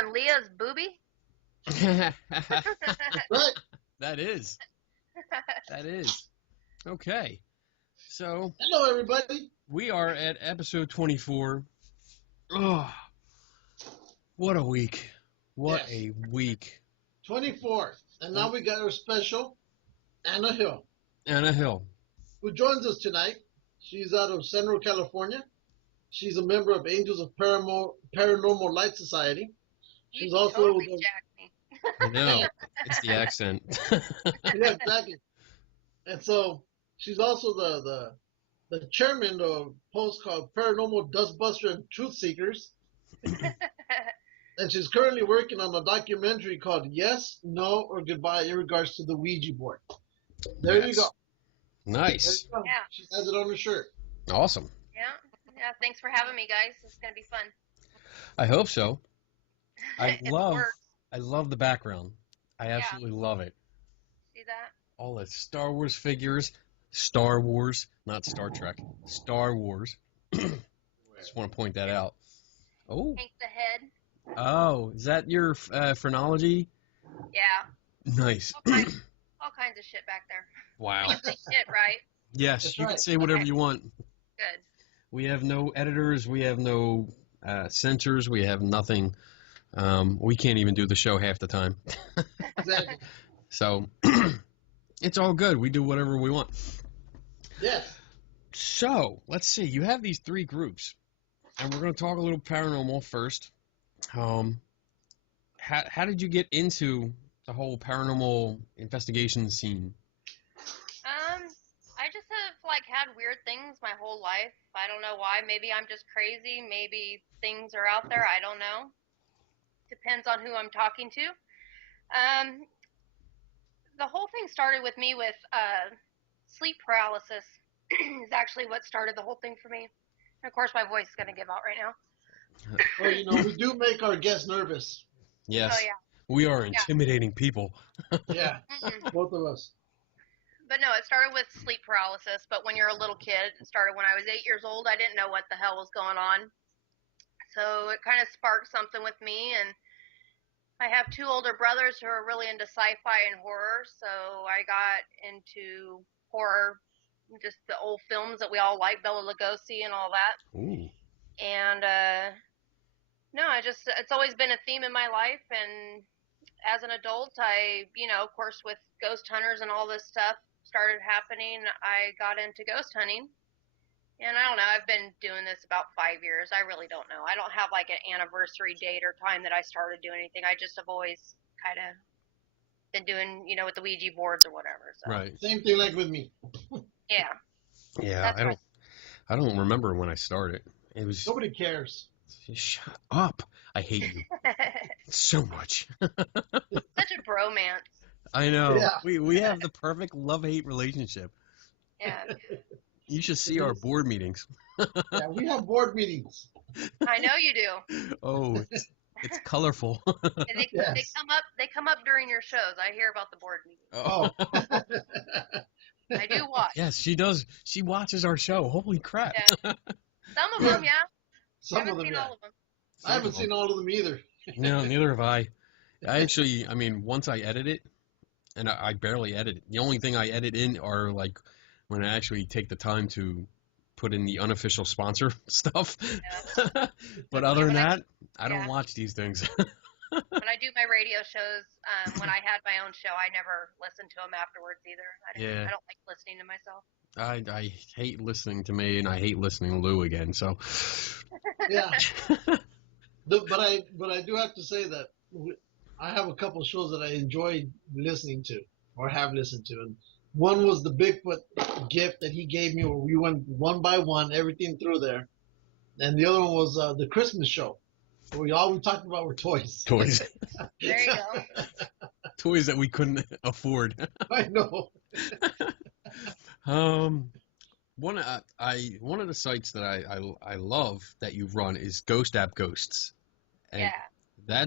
on Leah's boobie? Right. That is. Okay. So, Hello, everybody. we are at episode 24. Oh, what a week. What Yes. a week. 24. And now we got our special, Anna Hill, Anna Hill. who joins us tonight. She's out of Central California. She's a member of Angels of Paranormal Light Society. She's also totally jacked me. I know. It's the accent. yeah, exactly. And so she's also the chairman of a post called Paranormal Dustbusters and Truth Seekers. And she's currently working on a documentary called Yes, No, or Goodbye in regards to the Ouija board. There you go. Nice. There you go. Yeah. She has it on her shirt. Awesome. Yeah, thanks for having me, guys. It's going to be fun. I hope so. I It love works. the background. I absolutely love it. See that? All the Star Wars figures. Star Wars, not Star Trek. Star Wars. Just want to point that out. Oh. Hank the head. Oh, is that your phrenology? Yeah. Nice. All kinds of shit back there. Wow. You can say shit, right? Yes, That's you can right. say whatever Okay. you want. Good. We have no editors. We have no censors. We have nothing. We can't even do the show half the time. Exactly. So it's all good. We do whatever we want. Yes. So let's see. You have these three groups, and we're going to talk a little paranormal first. How did you get into the whole paranormal investigation scene? I just have had weird things my whole life. I don't know why. Maybe I'm just crazy. Maybe things are out there. I don't know. Depends on who I'm talking to. The whole thing started with me with sleep paralysis. Is actually what started the whole thing for me. And of course, my voice is going to give out right now. Well, we do make our guests nervous. Yes. Oh, yeah. We are intimidating people. Yeah. Both of us. But no, it started with sleep paralysis. But when you're a little kid, it started when I was 8 years old. I didn't know what the hell was going on. So it kind of sparked something with me. And I have two older brothers who are really into sci-fi and horror. So I got into horror, just the old films that we all like, Bela Lugosi and all that. Ooh. And no, it's always been a theme in my life. And as an adult, I, of course, with ghost hunters and all this stuff started happening, I got into ghost hunting. And I don't know, I've been doing this about 5 years. I really don't know. I don't have an anniversary date or time that I started doing anything. I just have always kind of been doing, with the Ouija boards or whatever. So. Right. Same thing like with me. Yeah. Yeah, I don't remember when I started. It was Nobody cares. shut up. I hate you so much. Such a bromance. I know. Yeah. We have the perfect love-hate relationship. Yeah. You should see our board meetings. Yeah, we have board meetings. I know you do. Oh, it's colorful. And they Yes. come up during your shows. I hear about the board meetings. Oh. I do watch. Yes, she does. She watches our show. Holy crap. Yeah. Some of them, yeah. Some Haven't of them, seen yeah. all of them. I haven't seen all of them either. No, neither have I. Once I edit it, and I barely edit it. The only thing I edit in are when I actually take the time to put in the unofficial sponsor stuff. Yeah. But other than When that, I don't yeah. watch these things. When I do my radio shows, when I had my own show, I never listened to them afterwards either. Yeah. I don't like listening to myself. I hate listening to me, and I hate listening to Lou again. So. Yeah. But I do have to say that I have a couple shows that I enjoyed listening to or have listened to. And one was the Bigfoot gift that he gave me where we went one by one, everything through there. And the other one was the Christmas show. Where all we talked about were toys. Toys. There you go. Toys that we couldn't afford. I know. One of the sites that I love that you run is Ghost App Ghosts. And Yeah.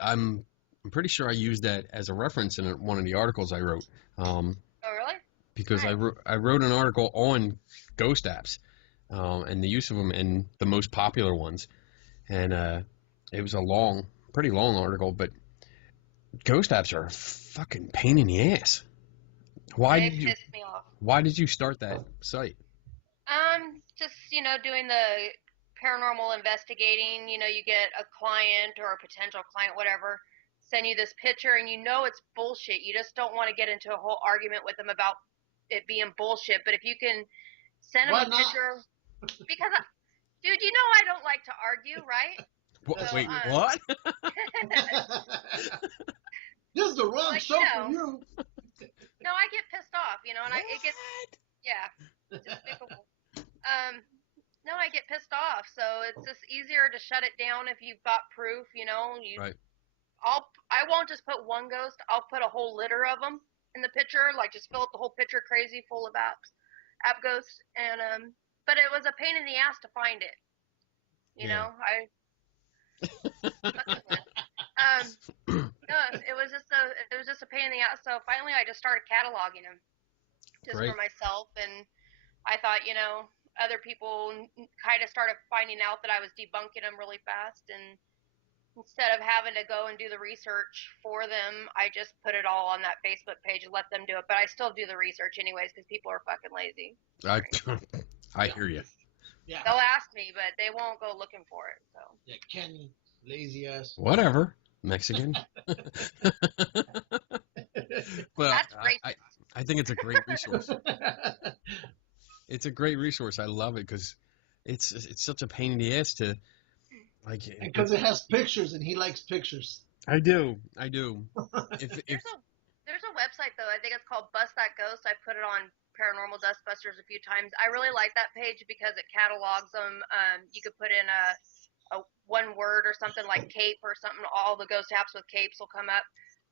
I'm pretty sure I used that as a reference in one of the articles I wrote. Oh, really? Because Nice. I wrote an article on ghost apps and the use of them and the most popular ones. And it was a long pretty long article, but ghost apps are a fucking pain in the ass. They pissed me off. Why did you start that site? Just, doing the paranormal investigating, you get a client or a potential client, whatever, send you this picture and it's bullshit. You just don't want to get into a whole argument with them about it being bullshit. But if you can send them Why a not? picture, because, dude, I don't like to argue, right? So, Wait, what? This is the wrong show for you. No, I get pissed off, and it gets, yeah, despicable. No, I get pissed off, so it's just easier to shut it down if you've got proof, Right. I won't just put one ghost, I'll put a whole litter of them in the picture, like just fill up the whole picture crazy full of app ghosts, and, but it was a pain in the ass to find it, no, it was just a pain in the ass, so finally I just started cataloging them, just Great. for myself, and I thought, other people kind of started finding out that I was debunking them really fast, and instead of having to go and do the research for them, I just put it all on that Facebook page and let them do it. But I still do the research anyways because people are fucking lazy. I hear you. Yeah. They'll ask me, but they won't go looking for it. So. Yeah, Kenny, lazy ass. Whatever, Mexican. Well, That's racist. I think it's a great resource. It's a great resource. I love it because it's such a pain in the ass to like. Because it has pictures and he likes pictures. I do. There's a website though. I think it's called Bust That Ghost. I put it on Paranormal Dustbusters a few times. I really like that page because it catalogs them. You could put in a one word or something like cape or something. All the ghost apps with capes will come up.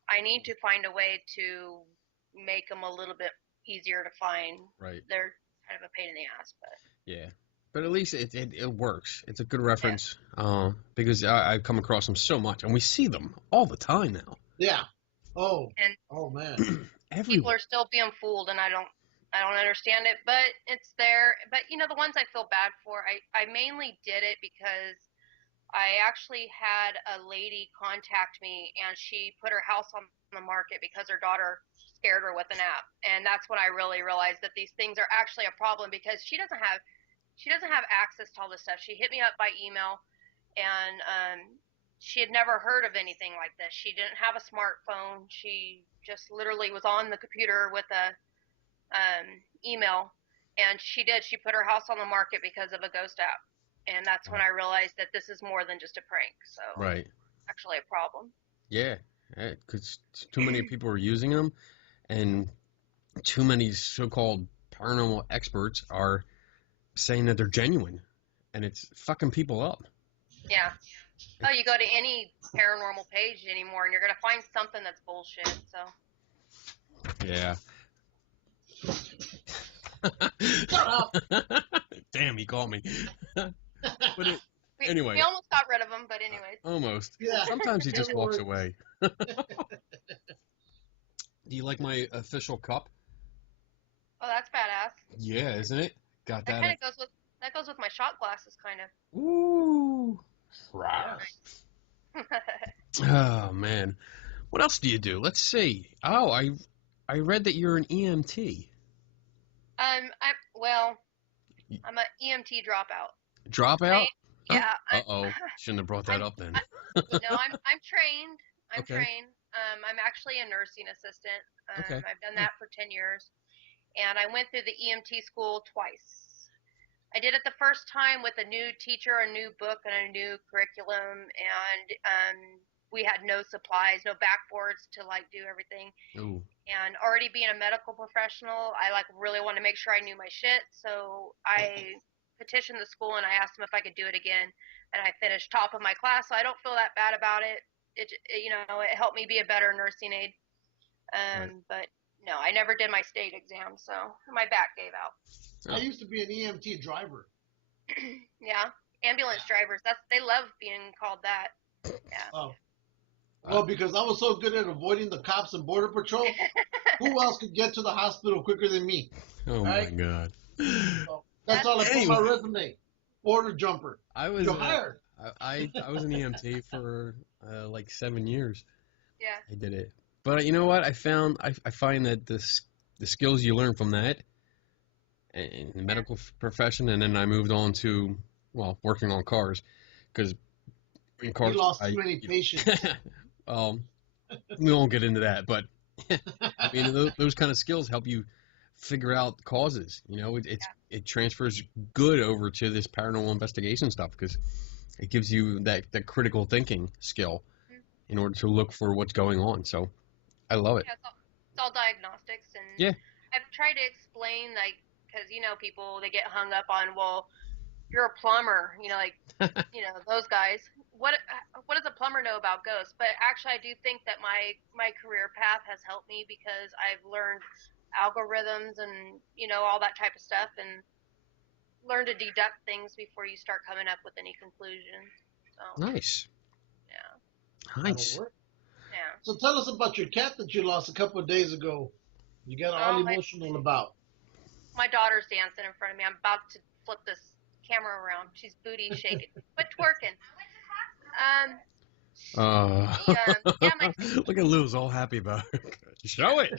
I need to find a way to make them a little bit easier to find. Right. They're kind of a pain in the ass, but yeah, but at least it works. It's a good reference because I've come across them so much, and we see them all the time now. Yeah. Oh man. People are still being fooled, and I don't understand it, but it's there. But the ones I feel bad for, I mainly did it because I actually had a lady contact me, and she put her house on the market because her daughter scared her with an app, and that's when I really realized that these things are actually a problem because she doesn't have access to all this stuff. She hit me up by email, and she had never heard of anything like this. She didn't have a smartphone. She just literally was on the computer with a email, and she put her house on the market because of a ghost app, and that's when I realized that this is more than just a prank. So right, actually a problem. Yeah, because too many people are using them. And too many so-called paranormal experts are saying that they're genuine, and it's fucking people up. Yeah. Oh, you go to any paranormal page anymore, and you're going to find something that's bullshit, so. Yeah. Shut up! Damn, he called me. But anyway. We almost got rid of him, but anyways. Almost. Yeah. Sometimes he just walks away. Do you like my official cup? Oh, that's badass. Yeah, isn't it? Got that. That goes with my shot glasses, kind of. Ooh. Oh man, what else do you do? Let's see. Oh, I read that you're an EMT. I'm an EMT dropout. Dropout? Yeah. Shouldn't have brought that up then. No, I'm trained. I'm Okay. trained. I'm actually a nursing assistant. Okay. I've done that for 10 years. And I went through the EMT school twice. I did it the first time with a new teacher, a new book, and a new curriculum. And we had no supplies, no backboards to do everything. Ooh. And already being a medical professional, I really wanted to make sure I knew my shit. So I petitioned the school and I asked them if I could do it again. And I finished top of my class, so I don't feel that bad about it. It helped me be a better nursing aide. Right. But no, I never did my state exam, so my back gave out. I used to be an EMT driver. Yeah, ambulance drivers. They love being called that. Yeah. Oh. Well, because I was so good at avoiding the cops and border patrol, who else could get to the hospital quicker than me? Oh right? my God. So that's all I put on my resume. Border jumper. I was You're hired. I was an EMT for like 7 years. Yeah. I did it. But you know what? I find that the skills you learn from that in the medical profession, and then I moved on to, well, working on cars, because in You cars, lost too many patients. we won't get into that, but I mean, those kind of skills help you figure out causes. You know, it transfers good over to this paranormal investigation stuff, because it gives you that critical thinking skill in order to look for what's going on. So I love it. Yeah, it's all diagnostics, and Yeah. I've tried to explain, like, because people they get hung up on, well, you're a plumber, like, those guys. What does a plumber know about ghosts? But actually, I do think that my career path has helped me, because I've learned algorithms and all that type of stuff, and learn to deduct things before you start coming up with any conclusions. So Nice. yeah, That'll Nice. work. yeah. So tell us about your cat that you lost a couple of days ago. You got all Oh, emotional about. my daughter's dancing in front of me. I'm about to flip this camera around. She's booty shaking. Quit twerking. Um, Uh, yeah, Look at Lou's all happy about it. Show it.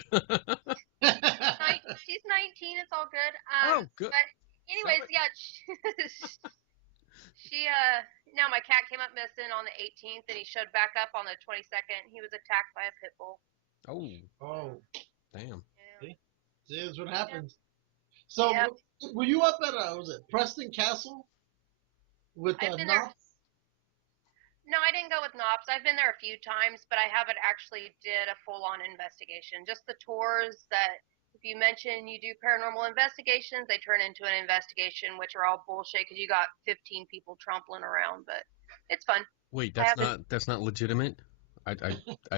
she's 19. It's all good. Oh, good. But anyways, yeah, she now my cat came up missing on the 18th, and he showed back up on the 22nd. He was attacked by a pit bull. Oh, Oh, damn. Yeah. see, that's what happens. So, Yep. were you up at was it Preston Castle with I've been there. Knopf? No, I didn't go with Knops. I've been there a few times, but I haven't actually did a full-on investigation. Just the tours that, if you mention you do paranormal investigations, they turn into an investigation, which are all bullshit, because you got 15 people trampling around. But it's fun. Wait, I that's not legitimate. I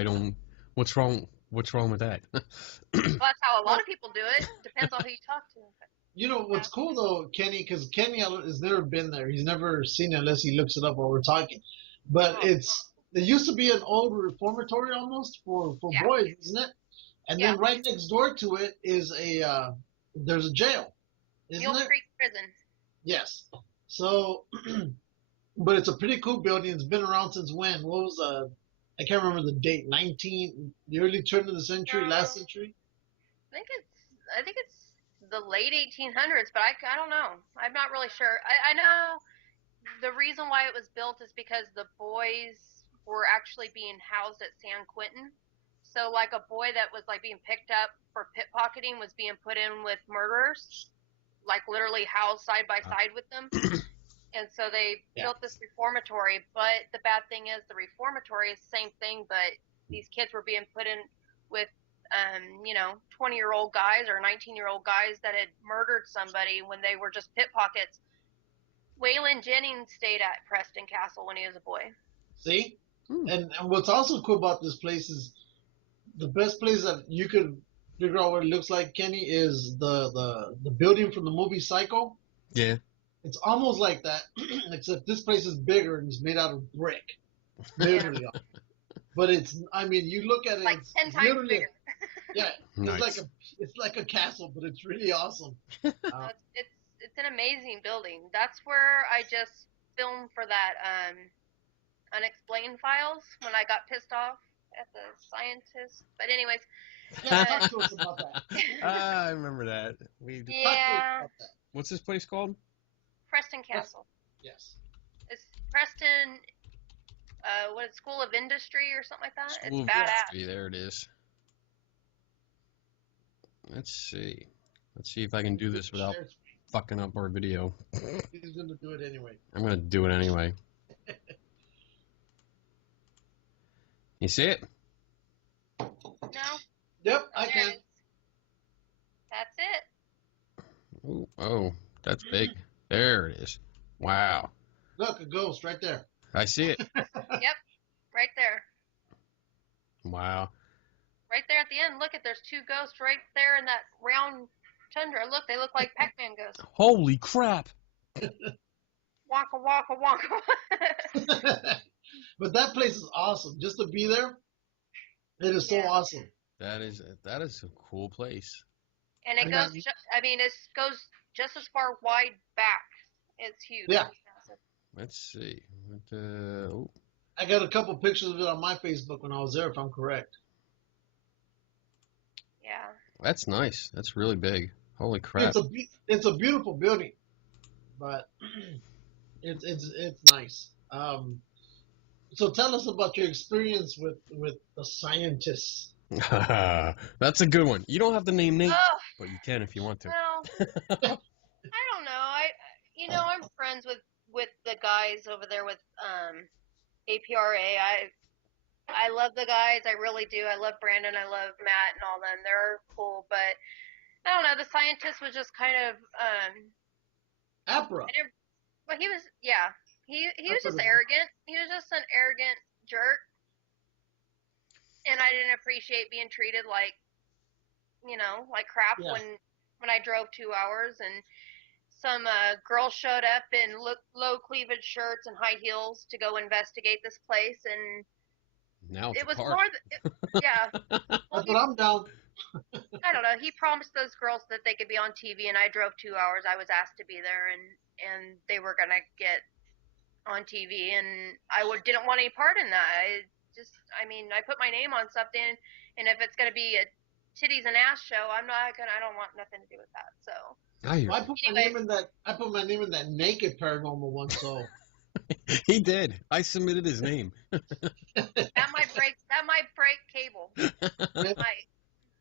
don't. What's wrong? What's wrong with that? Well, that's how a lot of people do it. Depends on who you talk to. You know what's cool though, Kenny, because Kenny has never been there. He's never seen it unless he looks it up while we're talking. But it used to be an old reformatory almost for boys, isn't it? And then right next door to it is there's a jail, isn't Mule it? Creek Prison. Yes. So, but it's a pretty cool building. It's been around since when? What was I can't remember the date. The early turn of the century, last century. I think it's the late 1800s, but I don't know. I'm not really sure. I know the reason why it was built is because the boys were actually being housed at San Quentin. So, like, a boy that was, like, being picked up for pickpocketing was being put in with murderers, like, literally housed side by side with them. And so they built this reformatory. But the bad thing is the reformatory is the same thing, but these kids were being put in with 20-year-old guys or 19-year-old guys that had murdered somebody when they were just pickpockets. Waylon Jennings stayed at Preston Castle when he was a boy. See? And what's also cool about this place is the best place that you could figure out what it looks like, Kenny, is the building from the movie Psycho. Yeah. It's almost like that, except this place is bigger and it's made out of brick. Literally. But you look at it, like 10 times bigger. Yeah, Nice. it's like a castle, but it's really awesome. It's an amazing building. That's where I just filmed for that Unexplained Files when I got pissed off at the scientists. But anyways, talk to us about that. I remember that. Yeah. What's this place called? Preston Castle. Yes. It's Preston. School of Industry or something like that? School it's badass. Industry, there it is. Let's see. Let's see if I can do this without fucking up our video. He's going to do it anyway. I'm going to do it anyway. You see it? No. Yep, I can. That's it. Ooh, oh, that's big. There it is. Wow. Look, a ghost right there. I see it. Yep, right there. Wow. Right there at the end. Look, there's two ghosts right there in that round tundra. Look, they look like Pac-Man ghosts. Holy crap. Wonka, wonka, wonka. But that place is awesome. Just to be there, it is so awesome. That is a cool place. And it goes, it goes just as far wide back. It's huge. Yeah. Let's see. Oh, I got a couple pictures of it on my Facebook when I was there, if I'm correct. Yeah. That's nice. That's really big. Holy crap. It's a beautiful building, but it's nice. So tell us about your experience with the scientists. That's a good one. You don't have to name names, Oh, but you can if you want to. well, I don't know. I'm friends with the guys over there with APRA. I love the guys. I really do. I love Brandon. I love Matt and all them. They're cool, but I don't know. The scientist was just kind of APRA. but he was, yeah. He I've was heard just of that. arrogant. He was just an arrogant jerk, and I didn't appreciate being treated like crap Yeah. when I drove 2 hours and some girl showed up in low cleavage shirts and high heels to go investigate this place, and Now it's it a was party. more, yeah. Well, That's what I'm down. I don't know. He promised those girls that they could be on TV, and I drove 2 hours. I was asked to be there, and they were gonna get on TV, and didn't want any part in that. I put my name on something, and if it's gonna be a titties and ass show, I don't want nothing to do with that. So, I hear Well, I put my name anyways, in that. I put my name in that naked paranormal one. So you. He did. I submitted his name. that might break cable. it, Might.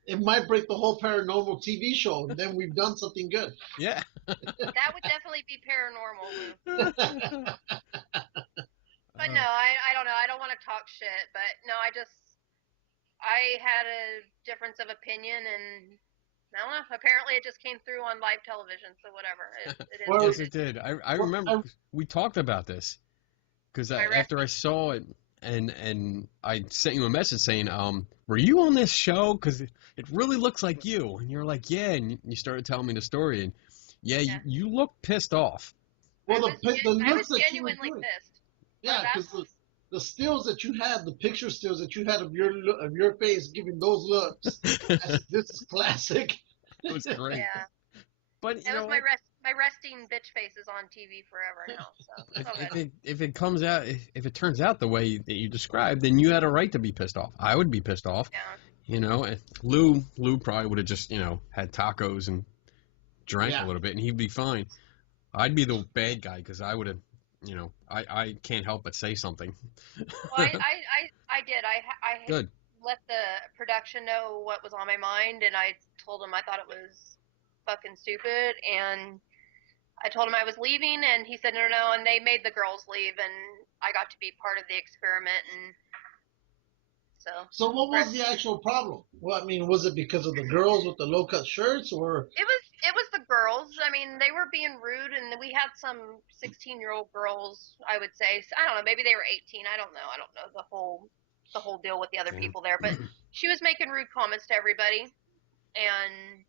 it might break the whole paranormal TV show, and then we've done something good. Yeah. That would definitely be paranormal, Lou. Well, But no, I don't know. I don't want to talk shit, but no, I had a difference of opinion, and I don't know. Apparently, it just came through on live television, so whatever. It is what Yes, it it is. did. I remember we talked about this because My after I resting. saw it and I sent you a message saying, were you on this show? Because it really looks like you. And you're like, yeah. And you started telling me the story. And yeah, Yeah. you look pissed off. the I was looks that you were genuinely doing, pissed. yeah, That because the stills that you had, the picture stills that you had of your face giving those looks. This is classic. It was great. yeah. But you That know was my resting bitch face is on TV forever now. So it's all good. if it comes out if it turns out the way that you described, then you had a right to be pissed off. I would be pissed off. Yeah. You know, and Lou probably would have just had tacos and drank a Yeah. little bit, and he'd be fine. I'd be the bad guy because I would have, I can't help but say something. Well, I did. I Good. let the production know what was on my mind, and I told them I thought it was fucking stupid, and I told him I was leaving, and he said no, no, no, and they made the girls leave, and I got to be part of the experiment, and so So what was the actual problem? Well, I mean, was it because of the girls with the low cut shirts, or it was the girls. I mean, they were being rude, and we had some 16-year-old girls. I would say I don't know, maybe they were 18. I don't know. I don't know the whole deal with the other Damn. people there, but she was making rude comments to everybody, and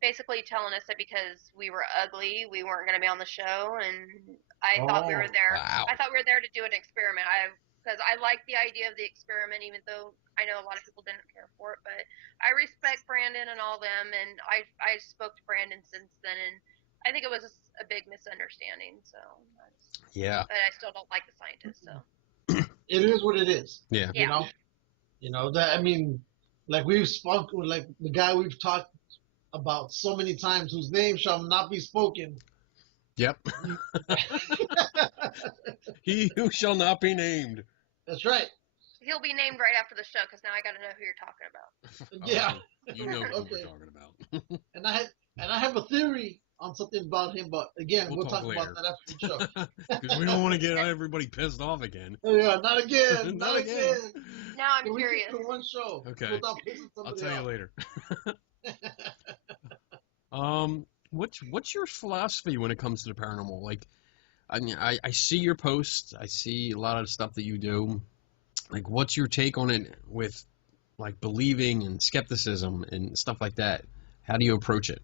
basically telling us that because we were ugly, we weren't going to be on the show, and I thought we oh, were there. Wow. I thought we were there to do an experiment. Because I like the idea of the experiment, even though I know a lot of people didn't care for it. But I respect Brandon and all them, and I spoke to Brandon since then, and I think it was a big misunderstanding. So, Yeah. but I still don't like the scientist. So it is what it is. Yeah. You yeah, know, that. I mean, like we've spoken, like the guy we've talked about so many times, whose name shall not be spoken. Yep. He who shall not be named. That's right. he'll be named right after the show because now I got to know who you're talking about. Yeah. You know who Okay. we're talking about. And I have a theory on something about him, but again, we'll talk later. about that after the show. Because we don't want to get everybody pissed off again. Yeah, not again. Not again. Now I'm Can we curious. get to one show Okay. without pissing I'll somebody tell you off? later. What's your philosophy when it comes to the paranormal? Like, I mean, I see your posts. I see a lot of stuff that you do. Like, what's your take on it with, like, believing and skepticism and stuff like that? How do you approach it?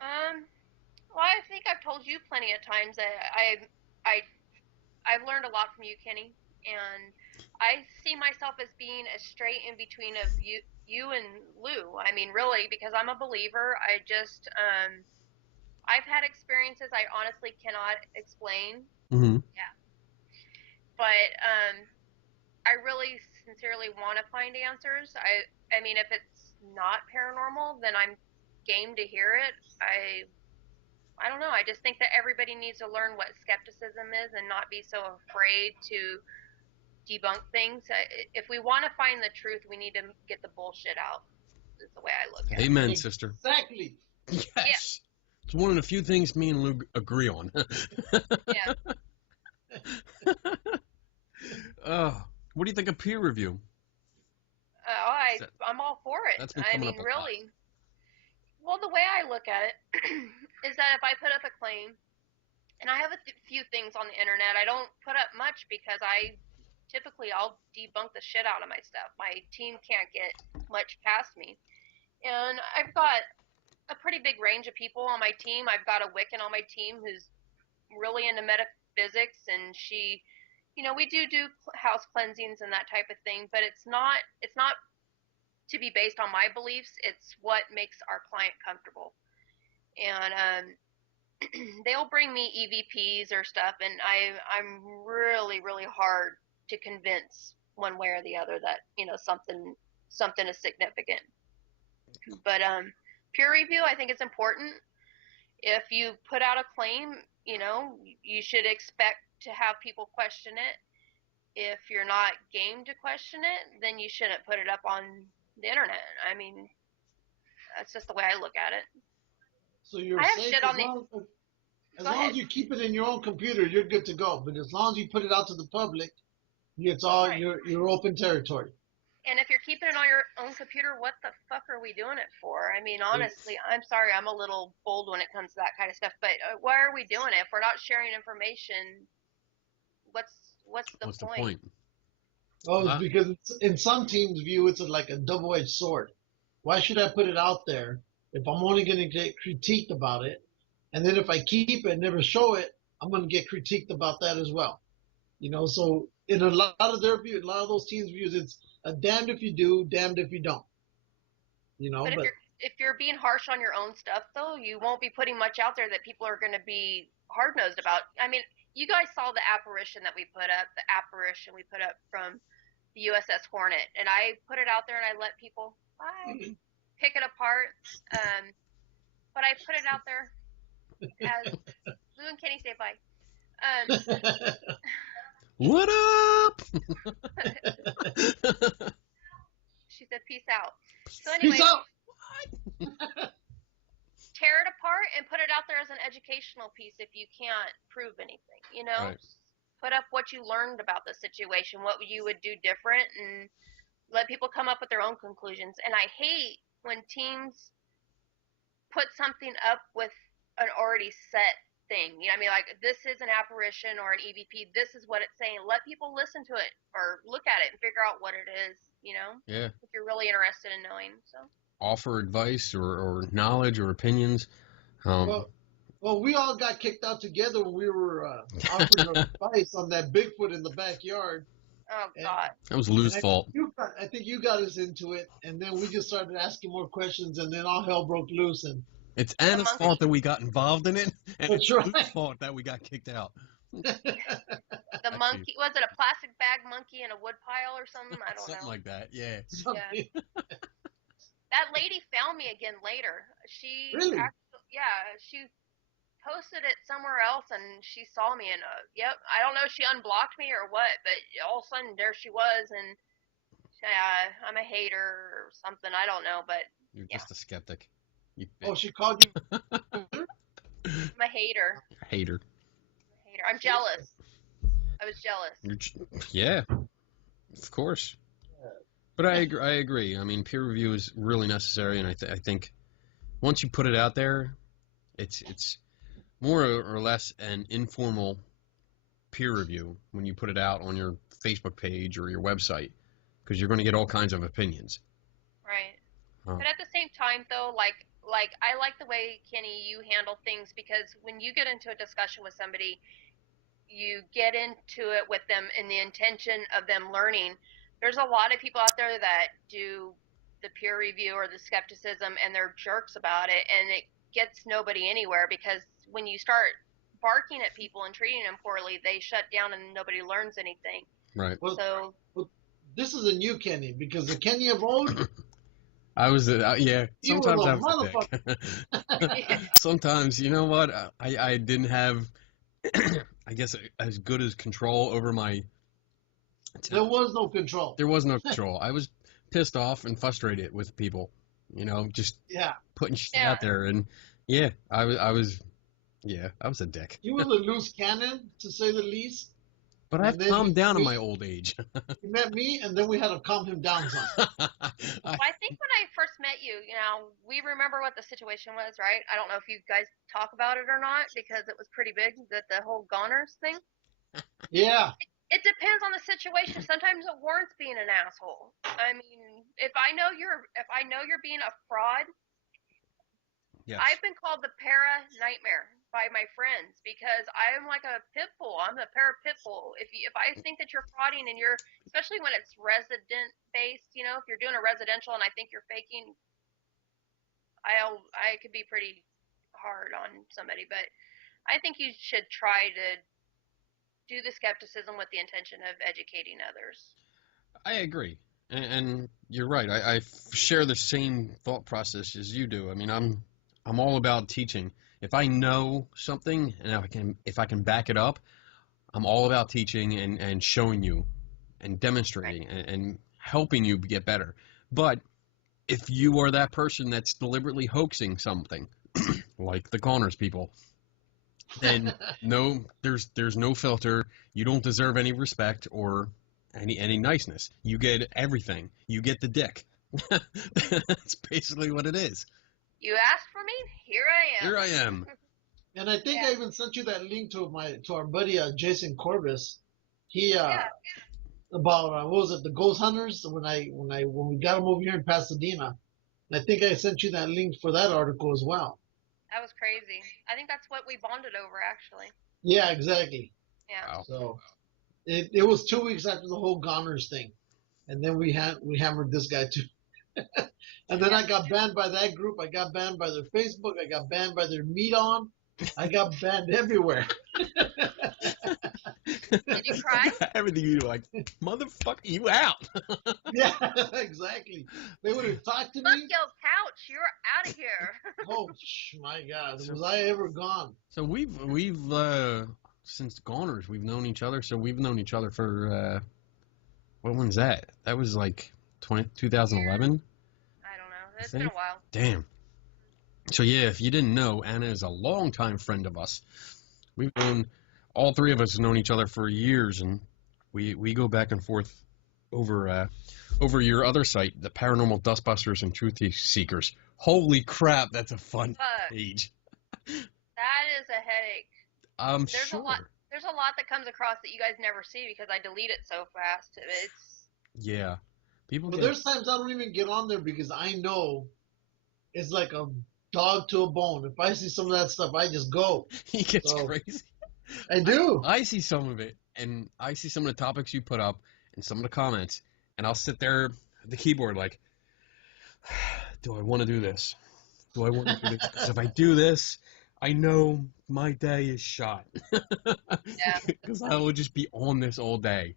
Well, I think I've told you plenty of times that I've learned a lot from you, Kenny, and I see myself as being a straight in between of you and Lou. I mean, really, because I'm a believer. I've had experiences I honestly cannot explain. Mm-hmm. Yeah, but I really sincerely want to find answers. I mean, if it's not paranormal, then I'm game to hear it. I don't know. I just think that everybody needs to learn what skepticism is and not be so afraid to debunk things. If we want to find the truth, we need to get the bullshit out. Is the way I look at Amen, sister. Exactly. Yes. It's one of the few things me and Lou agree on. Yeah. What do you think of peer review? I'm all for it. That's been I coming mean, up a lot. really. Well, the way I look at it is that if I put up a claim, and I have a few things on the internet, I don't put up much because I'll debunk the shit out of my stuff. My team can't get much past me. And I've got a pretty big range of people on my team. I've got a Wiccan on my team who's really into metaphysics, and she, we do house cleansings and that type of thing, but it's not to be based on my beliefs. It's what makes our client comfortable. And they'll bring me EVPs or stuff, and I'm really, really hard to convince one way or the other that something is significant. But peer review, I think it's important. If you put out a claim, you should expect to have people question it. If you're not game to question it, then you shouldn't put it up on the internet. I mean, that's just the way I look at it. So you're I have safe shit on the. as long as you keep it in your own computer, you're good to go. But as long as you put it out to the public, it's all Right. your open territory. And if you're keeping it on your own computer, what the fuck are we doing it for? I mean, honestly, I'm sorry, I'm a little bold when it comes to that kind of stuff, but why are we doing it? If we're not sharing information, what's the point? Oh, it's because in some teams' view, it's like a double-edged sword. Why should I put it out there if I'm only going to get critiqued about it? And then if I keep it and never show it, I'm going to get critiqued about that as well. So in a lot of their view, a lot of those teams' views, it's a damned if you do, damned if you don't. But if you're being harsh on your own stuff, though, you won't be putting much out there that people are going to be hard-nosed about. I mean, you guys saw the apparition we put up from the USS Hornet, and I put it out there and I let people pick it apart. But I put it out there as Lou and Kenny say bye. What up? She said peace out. So anyway, peace out. Tear it apart and put it out there as an educational piece if you can't prove anything. Right. Put up what you learned about the situation, what you would do different, and let people come up with their own conclusions. And I hate when teams put something up with an already set thing. I mean, like, this is an apparition or an EVP. This is what it's saying. Let people listen to it or look at it and figure out what it is, Yeah. if you're really interested in knowing. So offer advice or knowledge or opinions. Well, we all got kicked out together when we were offering advice on that Bigfoot in the backyard. Oh, God. That was Lou's fault. I think you got us into it, and then we just started asking more questions, and then all hell broke loose. And it's Anna's fault that we got involved in it, and That's it's right. Lou's fault that we got kicked out. The monkey, was it a plastic bag monkey in a wood pile or something? I don't know. Something like that, yeah. Yeah. That lady found me again later. She Really? she posted it somewhere else, and she saw me, and I don't know if she unblocked me or what, but all of a sudden there she was, and I'm a hater or something. I don't know, but You're just a skeptic. She called you? I'm a hater. Hater. I'm jealous. I was jealous. Yeah, of course. But I agree. I mean, peer review is really necessary, and I think once you put it out there, it's more or less an informal peer review when you put it out on your Facebook page or your website, because you're going to get all kinds of opinions. Right. But at the same time, though, like I like the way, Kenny, you handle things, because when you get into a discussion with somebody, you get into it with them in the intention of them learning. There's a lot of people out there that do the peer review or the skepticism, and they're jerks about it, and it gets nobody anywhere, because when you start barking at people and treating them poorly, they shut down and nobody learns anything. Right. So this is a new Kenny, because the Kenny of old, I was, yeah, he was sometimes I a was a dick. Sometimes, you know what? I didn't have, I guess, as good as control over my. There was no control. There was no control. I was pissed off and frustrated with people, just Yeah. putting shit Yeah. out there. And yeah, I was a dick. He was a loose cannon, to say the least. But And I've then calmed down in we- my old age. He met me, and then we had to calm him down some. Well, I think when I first met you, we remember what the situation was, right? I don't know if you guys talk about it or not, because it was pretty big, that the whole goners thing. Yeah. It depends on the situation. Sometimes it warrants being an asshole. I mean, if I know you're being a fraud, Yes. I've been called the para nightmare by my friends because I am like a pit bull. I'm the para pit bull. If I think that you're frauding and you're, especially when it's resident based, if you're doing a residential and I think you're faking, I could be pretty hard on somebody. But I think you should try to do the skepticism with the intention of educating others. I agree. And you're right. I share the same thought process as you do. I mean, I'm all about teaching. If I know something and if I can back it up, I'm all about teaching and showing you and demonstrating and helping you get better. But if you are that person that's deliberately hoaxing something, like the Connors people, then no, there's no filter. You don't deserve any respect or any niceness. You get everything. You get the dick. That's basically what it is. You asked for me, here I am. Here I am. And I think I even sent you that link to our buddy Jason Corbis. He about what was it, the Ghost Hunters, when we got him over here in Pasadena. And I think I sent you that link for that article as well. That was crazy. I think that's what we bonded over, actually. Yeah, exactly. Yeah. Wow. So it was 2 weeks after the whole Goners thing, and then we hammered this guy too. And then I got banned by that group. I got banned by their Facebook. I got banned by their Meet On. I got banned everywhere. Did you cry? Everything you like, motherfucker, you out. Yeah, exactly. They would have talked to Fuck me. your couch. You're out of here. Oh my God, was I ever gone? So we've since Goners, we've known each other. So we've known each other for what one's that? That was like 2011. I don't know. It's been a think. while. Damn. So yeah, if you didn't know, Anna is a longtime friend of us. We've known, all three of us have known each other for years, and we go back and forth over your other site, the Paranormal Dustbusters and Truth Seekers. Holy crap, that's a fun page. That is a headache. I'm There's sure. There's a lot that comes across that you guys never see because I delete it so fast. Yeah. People But there's times I don't even get on there because I know it's like a dog to a bone. If I see some of that stuff, I just go. He gets crazy. I do. I see some of it, and I see some of the topics you put up and some of the comments, and I'll sit there at the keyboard like, do I want to do this? Do I want to do this? Because if I do this, I know my day is shot. Yeah. Because I will just be on this all day.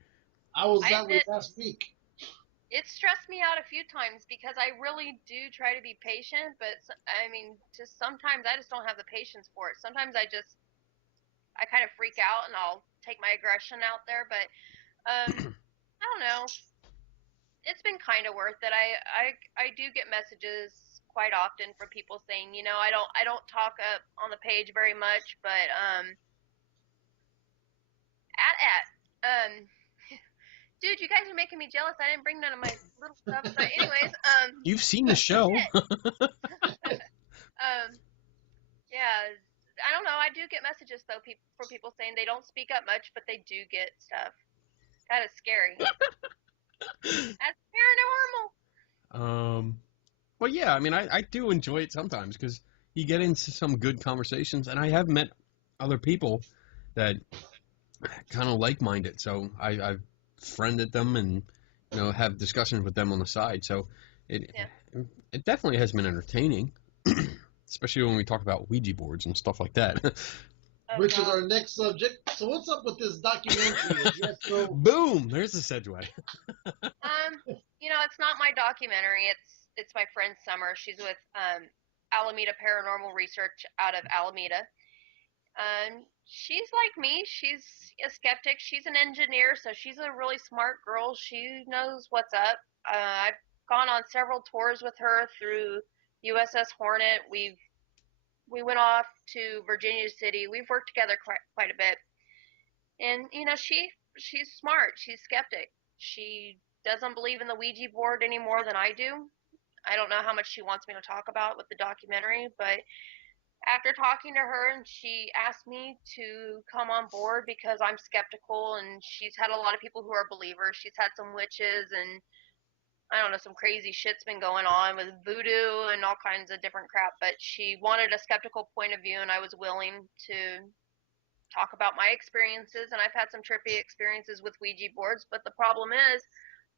I was that way last week. It stressed me out a few times because I really do try to be patient, but I mean, just sometimes I just don't have the patience for it. Sometimes I kind of freak out and I'll take my aggression out there, but I don't know. It's been kind of worth it. I do get messages quite often from people saying, I don't talk up on the page very much, but dude, you guys are making me jealous. I didn't bring none of my little stuff, but anyways, You've seen the show. yeah, I don't know. I do get messages though, from people saying they don't speak up much, but they do get stuff. That is scary. That's paranormal. Well, yeah, I mean, I do enjoy it sometimes because you get into some good conversations, and I have met other people that kind of like-minded, so I've friended them and have discussions with them on the side. So it definitely has been entertaining, especially when we talk about Ouija boards and stuff like that. Oh which is God. our next subject. So what's up with this documentary? Yes, so Boom! There's the segue. It's not my documentary. It's my friend Summer. She's with Alameda Paranormal Research out of Alameda. She's like me. She's a skeptic. She's an engineer, so she's a really smart girl. She knows what's up. I've gone on several tours with her through USS Hornet. We went off to Virginia City. We've worked together quite a bit. And she's smart. She's skeptic. She doesn't believe in the Ouija board any more than I do. I don't know how much she wants me to talk about with the documentary, but after talking to her, and she asked me to come on board because I'm skeptical, and she's had a lot of people who are believers. She's had some witches, and I don't know, some crazy shit's been going on with voodoo and all kinds of different crap, but she wanted a skeptical point of view, and I was willing to talk about my experiences. And I've had some trippy experiences with Ouija boards, but the problem is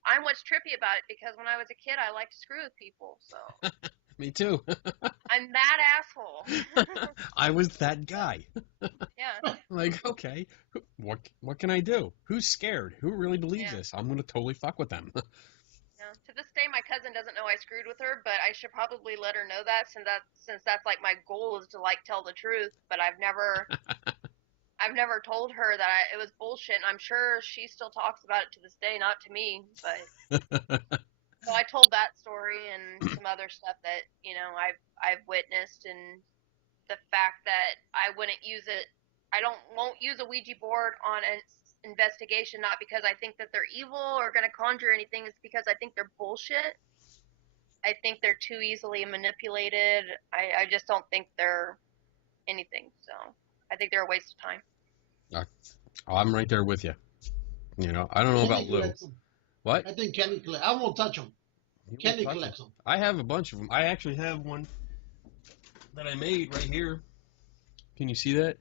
I'm what's trippy about it because when I was a kid, I liked to screw with people, so Me too. I'm that asshole. I was that guy. Yeah. Like, okay, what can I do? Who's scared? Who really believes Yeah. this? I'm gonna totally fuck with them. Yeah. To this day, my cousin doesn't know I screwed with her, but I should probably let her know that since that's like my goal is to like tell the truth. But I've never told her that it was bullshit, and I'm sure she still talks about it to this day. Not to me, but so I told that story and some other stuff that I've witnessed, and the fact that I wouldn't use it. Won't use a Ouija board on an investigation, not because I think that they're evil or going to conjure anything. It's because I think they're bullshit. I think they're too easily manipulated. I just don't think they're anything. So I think they're a waste of time. I'm right there with you. I don't know about Lou. What? I think Kenny collects. I won't touch them. Kenny collects them. I have a bunch of them. I actually have one that I made right here. Can you see that?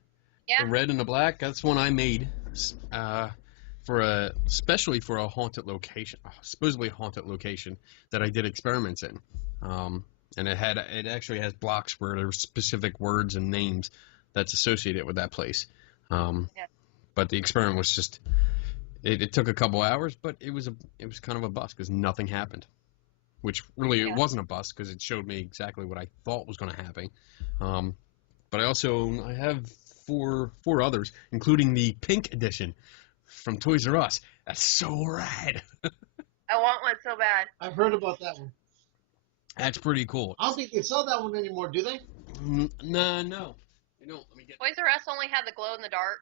Yeah. The red and the black. That's one I made, especially for a haunted location, supposedly haunted location that I did experiments in. And it actually has blocks where there's specific words and names that's associated with that place. Yeah. But the experiment was just. It took a couple hours, but it was kind of a bust because nothing happened. Which really it wasn't a bust because it showed me exactly what I thought was going to happen. But I have four others, including the pink edition from Toys R Us. That's so rad. I want one so bad. I've heard about that one. That's pretty cool. I don't think they sell that one anymore, do they? No. Let me get. Toys R Us only had the glow in the dark,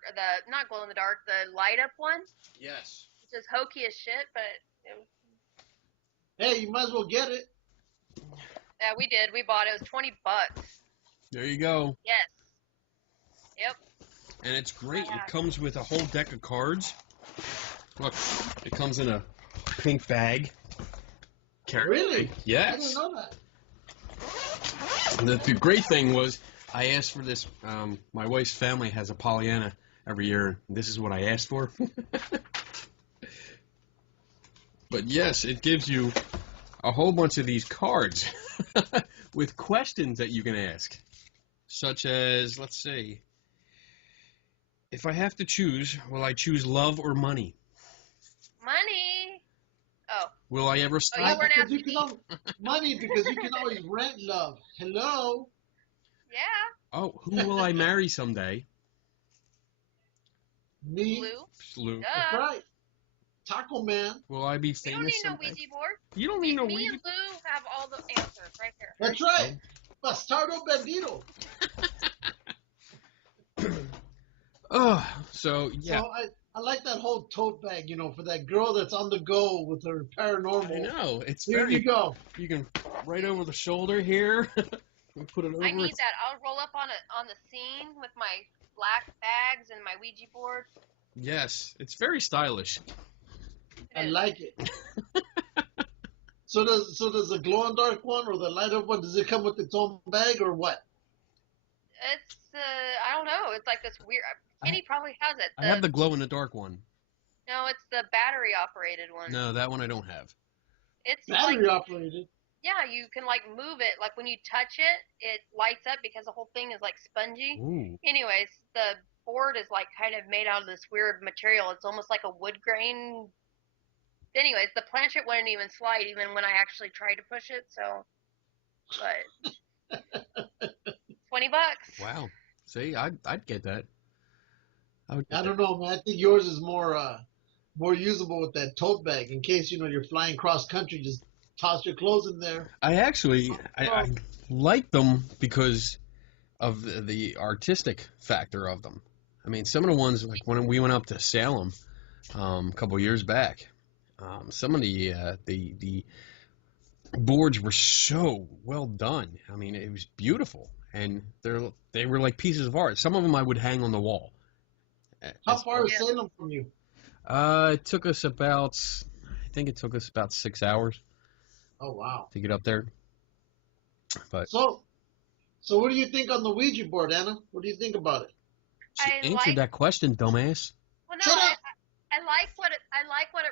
not glow in the dark, the light up one. Yes. Which is hokey as shit, but it was. Hey, you might as well get it. Yeah, we did. We bought it. It was $20. There you go. Yes. Yep. And it's great. It comes with a whole deck of cards. Look, it comes in a pink bag. Really? Yes. I didn't know that. And the great thing was, I asked for this. My wife's family has a Pollyanna every year. This is what I asked for. But yes, it gives you a whole bunch of these cards with questions that you can ask. Such as, let's see, if I have to choose, will I choose love or money? Money. Oh. Will I ever stop? you weren't asking me. Money, because you can always rent love. Hello? Yeah. Oh, who will I marry someday? Me. Lou. That's right. Taco Man. Will I be You famous don't need someday? no Ouija board. You don't need no Me Ouija. and Lou have all the answers right here. That's right. Bastardo Bandito. Oh, so yeah. So I like that whole tote bag, for that girl that's on the go with her paranormal. I know. It's Here you go. You can right over the shoulder here. And put it over. I need that. I'll roll up on the scene with my black bags and my Ouija board. Yes, it's very stylish. I like it. So does the glow in dark one or the light up one? Does it come with its own bag or what? It's I don't know. It's like this weird. Kitty probably has it. I have the glow in the dark one. No, it's the battery operated one. No, that one I don't have. It's battery operated. Yeah, you can move it. When you touch it, it lights up because the whole thing is spongy. Ooh. Anyways, the board is like kind of made out of this weird material. It's almost like a wood grain. Anyways, the planchette wouldn't even slide even when I actually tried to push it. So, but $20. Wow. See, I'd get that. I would get I that. don't know, man. I think yours is more usable with that tote bag in case you're flying cross country. Just toss your clothes in there. I like them because of the artistic factor of them. I mean, some of the ones like when we went up to Salem a couple of years back, some of the boards were so well done. I mean, it was beautiful, and they were like pieces of art. Some of them I would hang on the wall. How far is Salem from you? It took us about, I think it took us about 6 hours Oh wow. to get up there. But So what do you think on the Ouija board, Anna? What do you think about it? she I answered that question, dumbass. Well, no, Shut up. I like what it